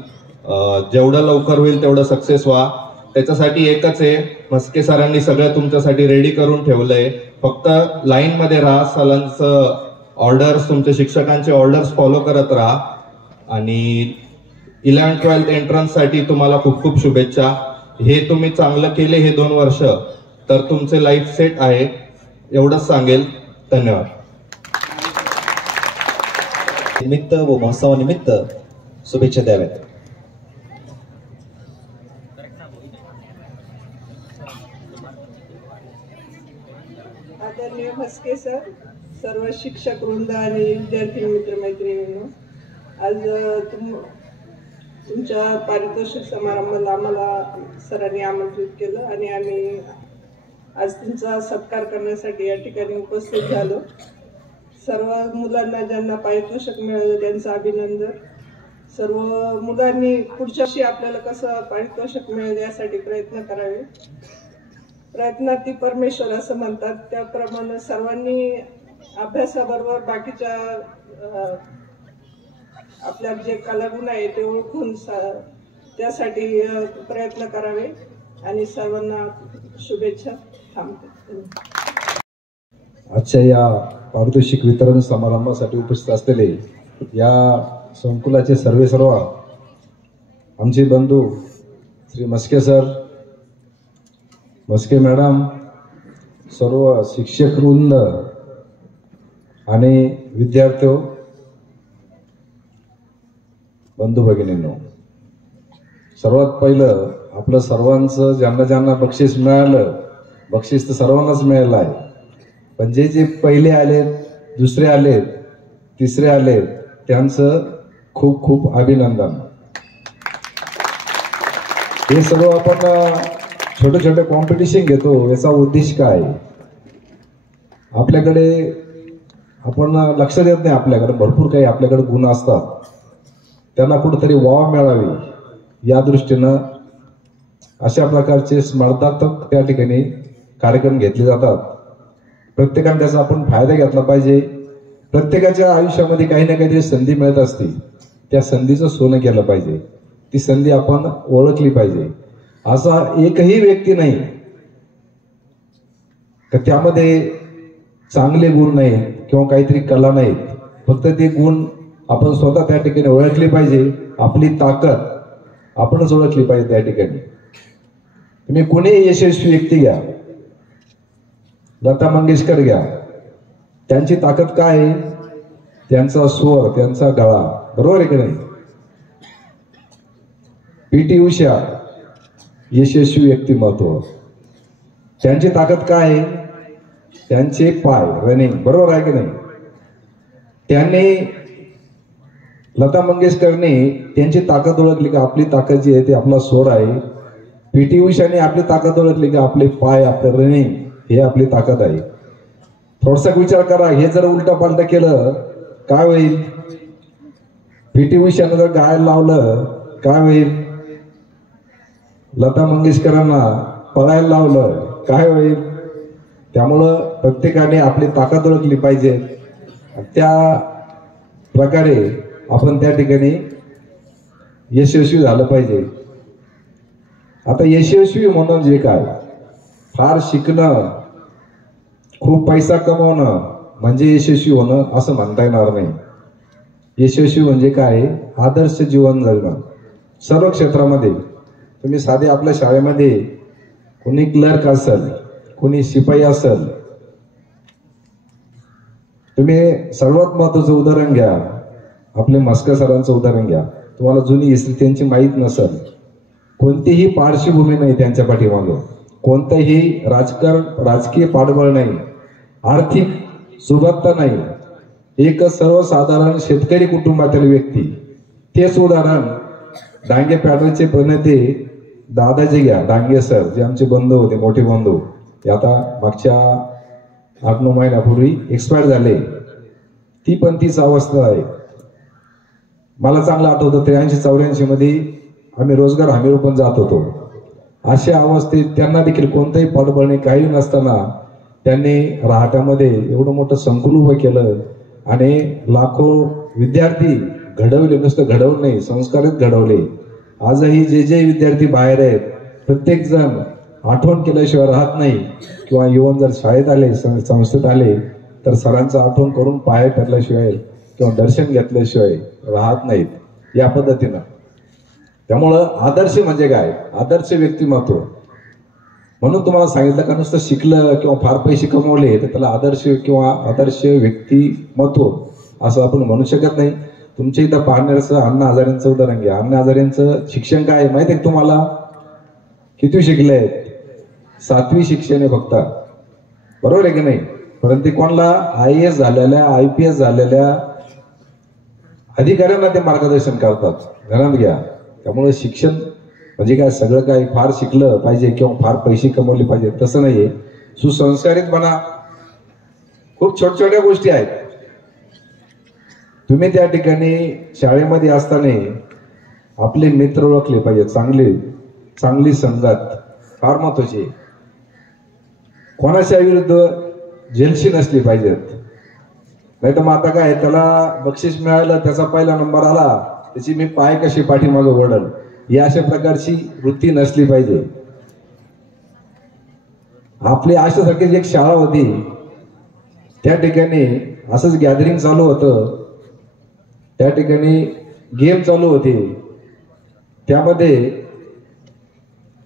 जेवढं लवकर होईल तेवढं सक्सेस व्हा. त्याच्यासाठी एकच आहे, मस्के सरांनी सगळं तुमच्यासाठी रेडी करून ठेवलंय. फक्त लाईन मध्ये राहा. सलांचं ऑर्डर्स, तुमच्या शिक्षकांचे ऑर्डर्स फॉलो करत राहा. आणि 11-12 एंट्रन्स साठी तुम्हाला खूप खूप शुभेच्छा. हे तुम्ही चांगलं केले हे 2 वर्ष तर तुमचे लाईफ सेट आहे एवढंच सांगेल. धन्यवाद. निमित्त व महोत्सवानिमित्त शुभेच्छा द्याव्यात. आदरणीय म्हस्के सर, सर्व शिक्षक वृंद आणि विद्यार्थी मित्रमैत्रिणींनो, आज तुमच्या पारितोषिक समारंभाला आम्हाला सरांनी आमंत्रित केलं आणि आम्ही आज तुमचा सत्कार करण्यासाठी या ठिकाणी उपस्थित झालो. सर्व मुलांना ज्यांना पारितोषिक मिळालं त्यांचं अभिनंदन. सर्व मुलांनी पुढच्या वर्षी आपल्याला कसं पारितोषिक मिळेल यासाठी प्रयत्न करावे. प्रयत्नार्थी परमेश्वर असं म्हणतात, त्याप्रमाणे सर्वांनी अभ्यासाबरोबर बाकीच्या आपल्या जे कलागुण आहे ते ओळखून त्यासाठी प्रयत्न करावे आणि सर्वांना शुभेच्छा. थांबते. आजच्या या पारितोषिक वितरण समारंभासाठी उपस्थित असलेले या संकुलाचे सर्व आमचे बंधू श्री म्हस्के सर, म्हस्के मॅडम, सर्व शिक्षक वृंद आणि विद्यार्थी बंधू भगिनींनो, सर्वात पहिलं आपलं सर्वांचं ज्यांना ज्यांना बक्षीस मिळालं, बक्षीस तर सर्वांनाच मिळालं आहे, पण जे जे पहिले आलेत, दुसरे आलेत, तिसरे आलेत त्यांचं खूप खूप अभिनंदन. हे सर्व आपण छोटे छोटे कॉम्पिटिशन घेतो, याचा उद्देश काय? आपल्याकडे आपण लक्ष देत नाही, आपल्याकडे भरपूर काही आपल्याकडे गुण असतात, त्यांना कुठेतरी वाव मिळावी या दृष्टीनं अशा प्रकारचे स्पर्धात्मक त्या ठिकाणी कार्यक्रम घेतले जातात. प्रत्येकाने त्याचा आपण फायदा घेतला पाहिजे. प्रत्येकाच्या आयुष्यामध्ये काही ना काहीतरी संधी मिळत असते, त्या संधीचं सोनं केलं पाहिजे, ती संधी आपण ओळखली पाहिजे. असा एकही व्यक्ती नाही का त्यामध्ये चांगले गुण नाही किंवा काहीतरी कला नाही, फक्त ते गुण आपण स्वतः त्या ठिकाणी ओळखले पाहिजे. आपली ताकद आपणच ओळखली पाहिजे त्या ठिकाणी. तुम्ही कोणीही यशस्वी व्यक्ती घ्या, लता मंगेशकर घ्या, त्यांची ताकद काय आहे? त्यांचा स्वर, त्यांचा गळा, बरोबर आहे की नाही? पी.टी. उषा यशस्वी व्यक्तिमत्व, त्यांची ताकद काय आहे? त्यांचे पाय, रनिंग, बरोबर आहे की नाही? त्यांनी लता मंगेशकरने त्यांची ताकद ओळखली का आपली ताकद जी आहे ते आपला स्वर आहे. पी.टी. उषाने आपली ताकद ओळखली का आपले पाय, आपलं रनिंग हे आपली ताकद आहे. थोडासा विचार करा, हे जर उलटा पालटा केलं काय होईल? पी.टी. उषाने जर गायला लावलं काय होईल? लता मंगेशकरांना पळायला लावलं काय होईल? त्यामुळं प्रत्येकाने आपली ताकद ओळखली पाहिजे, त्या प्रकारे आपण त्या ठिकाणी यशस्वी झालं पाहिजे. आता यशस्वी होणं जे काय, फार शिकणं, खूप पैसा कमवणं म्हणजे यशस्वी होणं असं म्हणता येणार नाही. यशस्वी म्हणजे काय? आदर्श जीवन जगणं. सर्व क्षेत्रामध्ये तुम्ही साधे आपल्या शाळेमध्ये कोणी क्लर्क असेल, कोणी शिपाई असेल, तुम्ही सर्वात महत्वाचं उदाहरण घ्या, आपले म्हस्के सरांचं उदाहरण घ्या. तुम्हाला जुनी हिस्ट्री त्यांची माहीत नसेल, कोणतीही पार्श्वभूमी नाही त्यांच्या पाठीमागं, कोणतंही राजकीय पाठबळ नाही, आर्थिक सुबत्ता नाही, एक सर्वसाधारण शेतकरी कुटुंबातील व्यक्ती. तेच उदाहरण डांगे पॅटर्नचे प्रणेते दादाजी घ्या, डांगे सर जे आमचे बंधू होते, मोठे बंधू, ते आता मागच्या 8-9 महिन्यापूर्वी एक्सपायर झाले. ती पण तीच अवस्था आहे. मला चांगलं आठवतं 83-84 मध्ये आम्ही रोजगार हमीवर पण जात होतो. अशा अवस्थेत त्यांना देखील कोणतंही पाठबळ नाही, काही नसताना त्यांनी राहट्यामध्ये एवढं मोठं संकुल उभं केलं आणि लाखो विद्यार्थी घडवले. नुसतं घडवलं नाही, संस्कारित घडवले. आजही जे जे विद्यार्थी बाहेर आहेत, प्रत्येक जण आठवण केल्याशिवाय राहत नाही, किंवा येऊन जर शाळेत आले, संस्थेत आले तर सरांचं आठवण करून पाय पडल्याशिवाय किंवा दर्शन घेतल्याशिवाय राहत नाहीत. या पद्धतीनं त्यामुळं आदर्श म्हणजे काय, आदर्श व्यक्तिमत्व. म्हणून तुम्हाला सांगितलं का नुसतं शिकलं किंवा फार पैसे कमवले तर त्याला आदर्श किंवा आदर्श व्यक्तिमत्व असं आपण म्हणू शकत नाही. तुमच्या इथं पाहण्याचं अण्णा हजारेंचं उदाहरण घ्या. अण्णा हजारेंचं शिक्षण काय आहे माहिती आहे तुम्हाला? किती शिकले आहेत? 7वी शिक्षण आहे फक्त, बरोबर आहे की नाही? परंतु कोणाला IAS झालेल्या IPS झालेल्या अधिकाऱ्यांना ते मार्गदर्शन करतात. ध्यानात घ्या. त्यामुळे शिक्षण म्हणजे काय सगळं काय फार शिकलं पाहिजे किंवा फार पैसे कमवले पाहिजे तसं नाहीये. सुसंस्कारितपणा खूप छोट्या छोट्या गोष्टी आहेत. तुम्ही त्या ठिकाणी शाळेमध्ये असताना आपले मित्र ओळखले पाहिजे. चांगली संगत फार महत्वाची. कोणाच्या विरुद्ध जेलशी नसली पाहिजेत. नाही तर मग आता काय त्याला बक्षीस मिळालं, त्याचा पहिला नंबर आला, त्याची मी पाय कशी पाठीमागे ओढल, ही अशा प्रकारची वृत्ती नसली पाहिजे. आपली आशासारखीच एक शाळा होती, त्या ठिकाणी असंच गॅदरिंग चालू होतं, त्या ठिकाणी गेम चालू होते, त्यामध्ये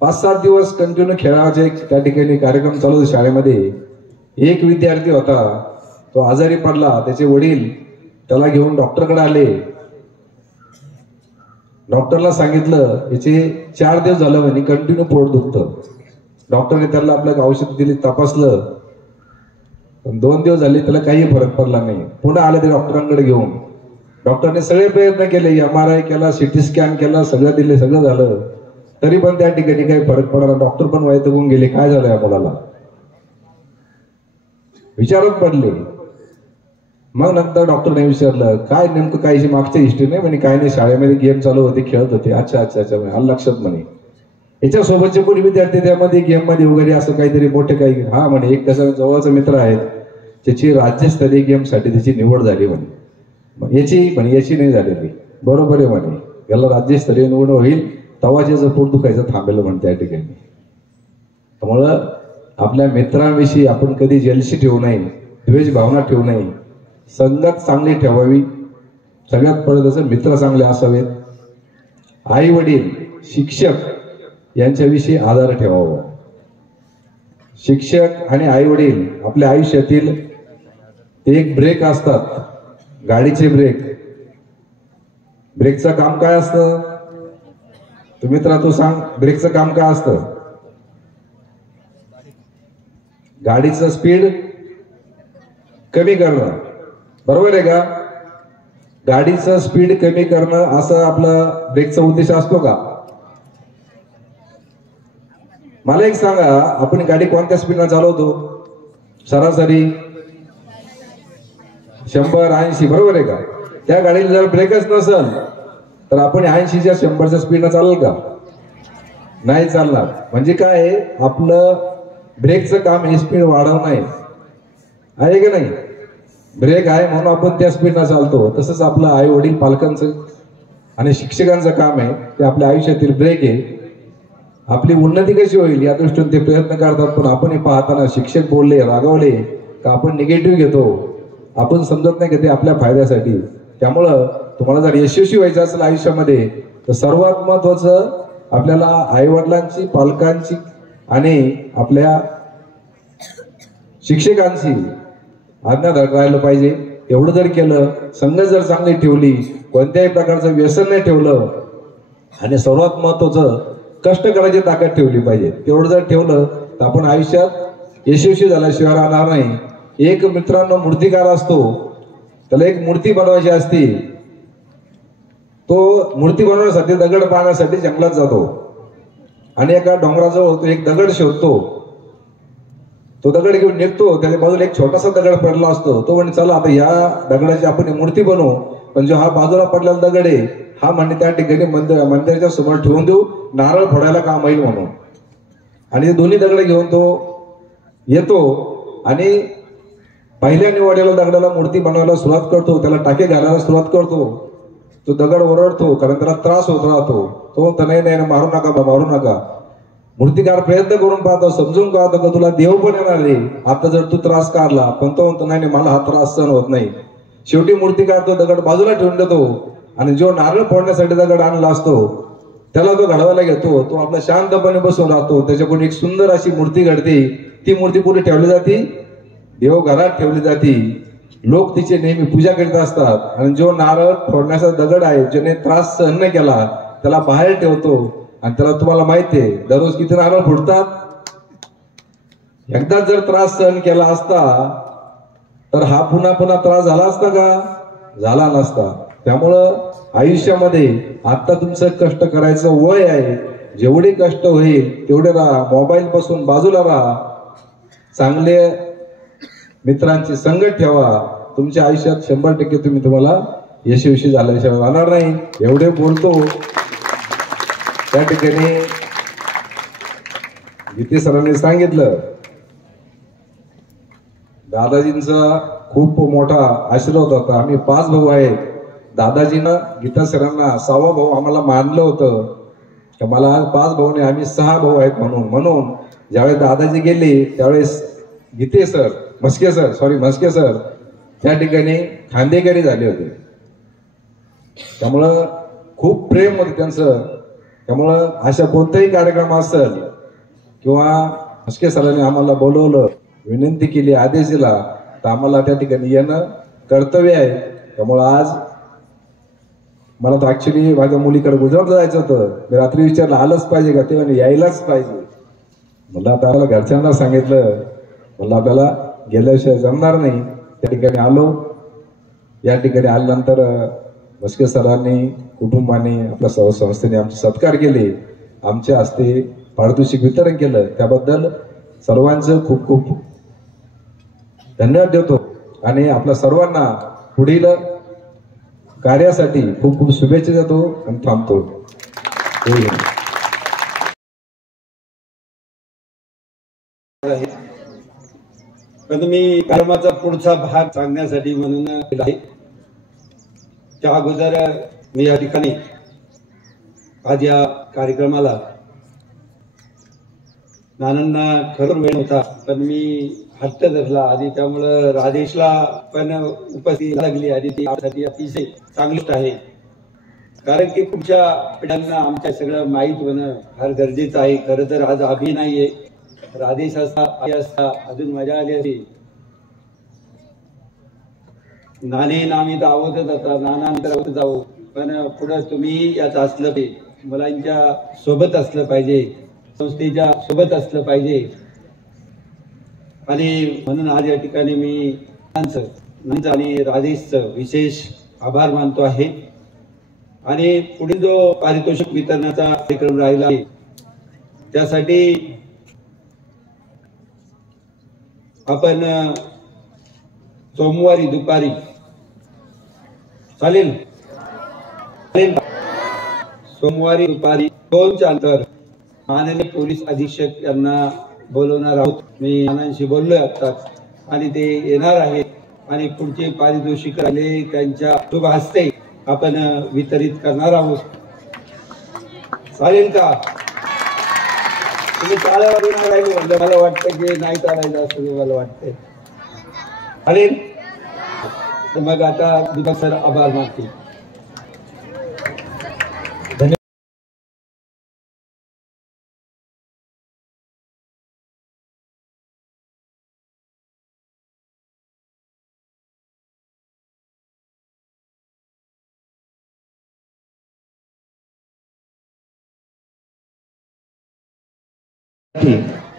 5-7 दिवस कंटिन्यू खेळाचे त्या ठिकाणी कार्यक्रम चालू होते शाळेमध्ये. एक विद्यार्थी होता, तो आजारी पडला. त्याचे वडील त्याला घेऊन डॉक्टरकडे आले. डॉक्टरला सांगितलं याचे 4 दिवस झालं म्हणे कंटिन्यू पोट दुखतं. डॉक्टरने त्याला आपलं औषध दिली, तपासलं, पण 2 दिवस झाले त्याला काही फरक पडला नाही. पुन्हा आले ते डॉक्टरांकडे घेऊन. डॉक्टरने सगळे प्रयत्न केले, MRI केला, CT स्कॅन केला, सगळं दिले, सगळं झालं, तरी पण त्या ठिकाणी काही फरक पडला. डॉक्टर पण वैतागून गेले, काय झालं या मुलाला, विचारत पडले. मग नंतर डॉक्टरने विचारलं काय नेमकं काही मागच्या हिस्ट्री नाही म्हणे. काय नाही, शाळेमध्ये गेम चालू होते, खेळत होते. अच्छा अच्छा अच्छा आलं लक्षात म्हणे. याच्यासोबतचे कोणी विद्यार्थी त्यामध्ये गेम मध्ये वगैरे असं काहीतरी मोठे काही, हा म्हणे एक त्याचा जवळचा मित्र आहे, त्याची राज्यस्तरीय गेमसाठी त्याची निवड झाली म्हणे. याची नाही झालेली. बरोबर आहे म्हणे, याला राज्यस्तरीय निवड होईल तेव्हा त्याचं पोट दुखायचं थांबेल म्हणे त्या ठिकाणी. त्यामुळं आपल्या मित्रांविषयी आपण कधी जेलशी ठेवू नये, द्वेष भावना ठेवू नये, संगत चांगली ठेवावी. सगळ्यात पहिलं मित्र चांगले असावेत. आई वडील, शिक्षक यांच्याविषयी आदर ठेवावा. शिक्षक आणि आई वडील आपल्या आयुष्यातील ते एक ब्रेक असतात, गाडीचे ब्रेक. ब्रेकचं काम काय असतं? तू मित्रा तू सांग, ब्रेकचं काम काय असतं? गाडीचं स्पीड कमी करणं, बरोबर आहे का? गाडीचं स्पीड कमी करणं असं आपला ब्रेकचा उद्देश असतो का? मला एक सांगा, आपण गाडी कोणत्या स्पीडनं चालवतो? सरासरी 100-80, बरोबर आहे का? त्या गाडीला जर ब्रेकच नसेल तर आपण 80च्या 100च्या स्पीडनं चालेल का? नाही चालणार. म्हणजे काय, आपलं ब्रेकचं काम हे स्पीड वाढवणं आहे की नाही? ब्रेक आहे म्हणून आपण त्या स्पीडनं चालतो. तसंच आपलं आई वडील, पालकांचं आणि शिक्षकांचं काम आहे, ते आपल्या आयुष्यातील ब्रेक आहे. आपली उन्नती कशी होईल या दृष्टीने ते प्रयत्न करतात. पण आपण हे पाहताना शिक्षक बोलले, रागवले का आपण निगेटिव्ह घेतो. आपण समजत नाही की ते आपल्या फायद्यासाठी. त्यामुळं तुम्हाला जर यशस्वी व्हायचं असेल आयुष्यामध्ये तर सर्वात महत्वाचं आपल्याला आईवडिलांची, पालकांची आणि आपल्या शिक्षकांची आज्ञा राहिलं पाहिजे. एवढं जर केलं, संगत जर चांगली ठेवली, कोणत्याही प्रकारचं व्यसन नाही ठेवलं आणि सर्वात महत्वाचं कष्ट करायची ताकद ठेवली पाहिजे. तेवढं जर ठेवलं तर आपण आयुष्यात यशस्वी झाल्याशिवाय राहणार नाही. एक मित्रांनो मूर्तिकार असतो, त्याला एक मूर्ती बनवायची असती, तो मूर्ती बनवण्यासाठी दगड पाहण्यासाठी जंगलात जातो आणि एका डोंगराजवळ तो एक दगड शोधतो. तो दगड घेऊन निघतो, त्याच्या बाजूला एक छोटासा दगड पडला असतो. तो म्हणजे चला आता या दगडाची आपण मूर्ती बनवू, पण जो हा बाजूला पडलेला दगड आहे हा म्हणजे त्या ठिकाणी मंदिराच्या समोर ठेवून देऊ, नारळ फोडायला काम येईल म्हणून. आणि ते दोन्ही दगड घेऊन तो येतो आणि पहिल्या निवडलेल्या दगडाला मूर्ती बनवायला सुरुवात करतो, त्याला टाके घालायला सुरुवात करतो. तो दगड ओरडतो कारण त्याला त्रास होत राहतो. तो म्हणतो नाही नाही मारू नका, मारू नका. मूर्तिकार प्रयत्न करून पाहतो, समजून पाहतो का तुला देव पण येणार आहे आता जर तू त्रास काढला, पण तो म्हणतो नाही मला हा त्रास सहन होत नाही. शेवटी मूर्तिकार तो दगड बाजूला ठेवून देतो आणि जो नारळ फोडण्यासाठी दगड आणला असतो त्याला जो घडवायला घेतो तो आपला शांतपणे बसून राहतो, त्याच्याकडून एक सुंदर अशी मूर्ती घडते, ती मूर्ती कुठे ठेवली जाते? देवघरात ठेवली जाते. लोक तिची नेहमी पूजा करीत असतात आणि जो नारळ फोडण्याचा दगड आहे, ज्याने त्रास सहन नाही केला त्याला बाहेर ठेवतो. आणि त्याला तुम्हाला माहिती आहे दररोज किती नारळ फुटतात? एकदा जर त्रास सहन केला असता तर हा पुन्हा पुन्हा त्रास झाला असता का? झाला नसता. त्यामुळं आयुष्यामध्ये आता तुमचं कष्ट करायचं वय आहे, जेवढे कष्ट होईल तेवढे राहा, मोबाईल पासून बाजूला राहा, चांगले मित्रांची संगत ठेवा. तुमच्या आयुष्यात 100% तुम्हाला यशस्वी झाल्याशिवाय राहणार नाही. एवढे बोलतो. त्या ठिकाणी गीते सरांनी सांगितलं दादाजींचा खूप मोठा आशीर्वाद होता. आम्ही 5 भाऊ आहेत. दादाजीनं गीता सरांना 6वा भाऊ आम्हाला मानलं होतं की मला 5 भाऊने आम्ही 6 भाऊ आहेत म्हणून ज्यावेळेस दादाजी गेले त्यावेळेस गीते सर म्हस्के सर त्या ठिकाणी खांदेकरी झाले होते. त्यामुळं खूप प्रेम होतं त्यांचं. त्यामुळं अशा कोणताही कार्यक्रम असेल किंवा म्हस्के सरांनी आम्हाला बोलवलं, विनंती केली, आदेश दिला तर आम्हाला त्या ठिकाणी येणं कर्तव्य आहे. त्यामुळं आज मला तर ऍक्च्युली माझ्या मुलीकडे गुजरातला जायचं होतं. मी रात्री विचारलं आलंच पाहिजे का? ते म्हणे यायलाच पाहिजे. मला आता घरच्यांना सांगितलं, मला आपल्याला गेल्याशिवाय जमणार नाही. त्या ठिकाणी आलो. या ठिकाणी आल्यानंतर म्हस्के सरांनी कुटुंबाने आपल्या संस्थेने आमचे सत्कार केले, आमच्या हस्ते पारितोषिक वितरण केलं. त्याबद्दल सर्वांचं खूप खूप धन्यवाद देतो आणि आपल्या सर्वांना पुढील कार्यासाठी खूप खूप शुभेच्छा देतो आणि थांबतो. पण मी कर्माचा पुढचा भाग सांगण्यासाठी म्हणून आहे. त्या अगोदर मी या ठिकाणी आज या कार्यक्रमाला नानांना खरं वेळ होता पण मी हट्ट धरला आणि त्यामुळं राजेशला पण उपस्थिती लागली आणि ती आपल्यासाठी अतिशय चांगलीच आहे. कारण की पुढच्या पिढ्यांना आमच्या सगळं माहीत होणं फार गरजेचं आहे. खरं तर आज अभि नाहीये, राजेश असता अजून मजा आली असती. नाणे आम्ही दावतच आता नाना जाऊ, पण पुढे तुम्ही यात असलं पाहिजे, मुलांच्या सोबत असलं पाहिजे, संस्थेच्या सोबत असलं पाहिजे. आणि म्हणून आज या ठिकाणी मी आणि राजेशचं विशेष आभार मानतो आहे. आणि पुढील जो पारितोषिक वितरणाचा कार्यक्रम राहिला आहे त्यासाठी आपण सोमवारी दुपारी चालेल सोमवारी दुपारी 2च्या नंतर माननीय पोलीस अधीक्षक यांना बोलवणार आहोत. मी नानांशी बोललोय आत्ताच आणि ते येणार आहेत आणि पुढचे पारितोषिक राहिले त्यांच्या शुभ हस्ते आपण वितरित करणार आहोत. चालेल का? तुम्ही टाळ्या वाजवणार राहिले म्हणजे मला वाटतं की नाही चालायचं असं मला वाटतंय. चालेल तर मग आता दीपक सर आभार मानतील.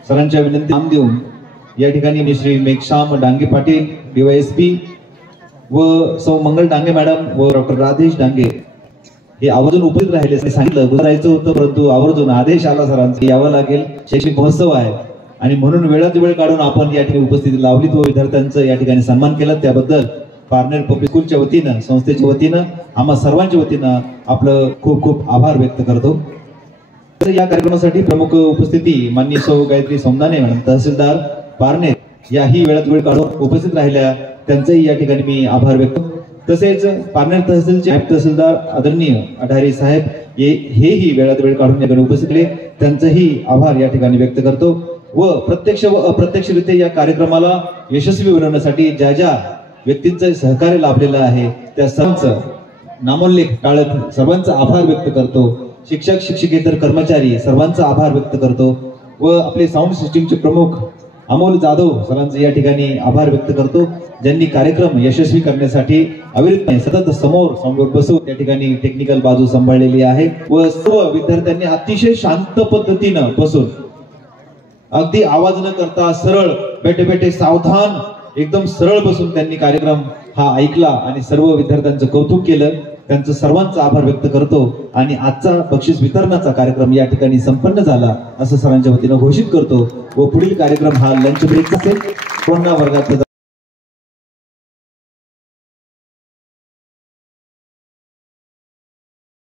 सरांच्या विनंती मान देऊन या ठिकाणी श्री मेघश्याम डांगे पाटील DYSP व सौ मंगल डांगे मॅडम व डॉक्टर राजेश डांगे हे आवर्जून उपस्थित राहिले. सांगितलं गुजरायचं होतं परंतु आवर्जून आदेश आला सरांचा यावं लागेल, शैक्षणिक महोत्सव आहे आणि म्हणून वेळात वेळ काढून आपण या ठिकाणी उपस्थिती लावलीत व विद्यार्थ्यांचं या ठिकाणी सन्मान केला. त्याबद्दल पारनेर पब्लिक स्कूलच्या वतीनं, संस्थेच्या वतीनं, आम्हा सर्वांच्या वतीनं आपलं खूप खूप आभार व्यक्त करतो. या कार्यक्रमासाठी प्रमुख उपस्थिती माननीय सौ गायत्री सोमदाने मॅडम तहसीलदार पारनेर याही वेळात वेळ काढून उपस्थित राहिल्या, त्यांचेही या ठिकाणी मी आभार व्यक्त. तसेच पारनेर तहसीलचे नायब तहसीलदार आदरणीय अढारे साहेब हेही वेळात वेळ काढून या ठिकाणी उपस्थित राहिले, त्यांचेही आभार या ठिकाणी व्यक्त करतो. व प्रत्यक्ष व अप्रत्यक्षरित्या या कार्यक्रमाला यशस्वी बनवण्यासाठी ज्या ज्या व्यक्तींचं सहकार्य लाभलेलं आहे त्या सर्वांचं नामोल्लेख टाळत सर्वांचा आभार व्यक्त करतो. शिक्षक शिक्षकेतर कर्मचारी सर्वांचा आभार व्यक्त करतो व आपले साऊंड सिस्टीमचे प्रमुख अमोल जाधव सरांचे या ठिकाणी आभार व्यक्त करतो, ज्यांनी कार्यक्रम यशस्वी करण्यासाठी अविरतपणे सतत समोर बसून त्या ठिकाणी टेक्निकल बाजू सांभाळलेली आहे व सर्व विद्यार्थ्यांनी अतिशय शांत पद्धतीनं बसून अगदी आवाज न करता सरळ बेटे सावधान एकदम सरळ बसून त्यांनी कार्यक्रम हा ऐकला आणि सर्व विद्यार्थ्यांचं कौतुक केलं। त्यांचं सर्वांचा आभार व्यक्त करतो आणि आजचा बक्षीस वितरणाचा कार्यक्रम या ठिकाणी संपन्न झाला असं सरांच्या वतीनं घोषित करतो व पुढील कार्यक्रम हा लंच ब्रेकचा असेल। पुन्हा वर्गात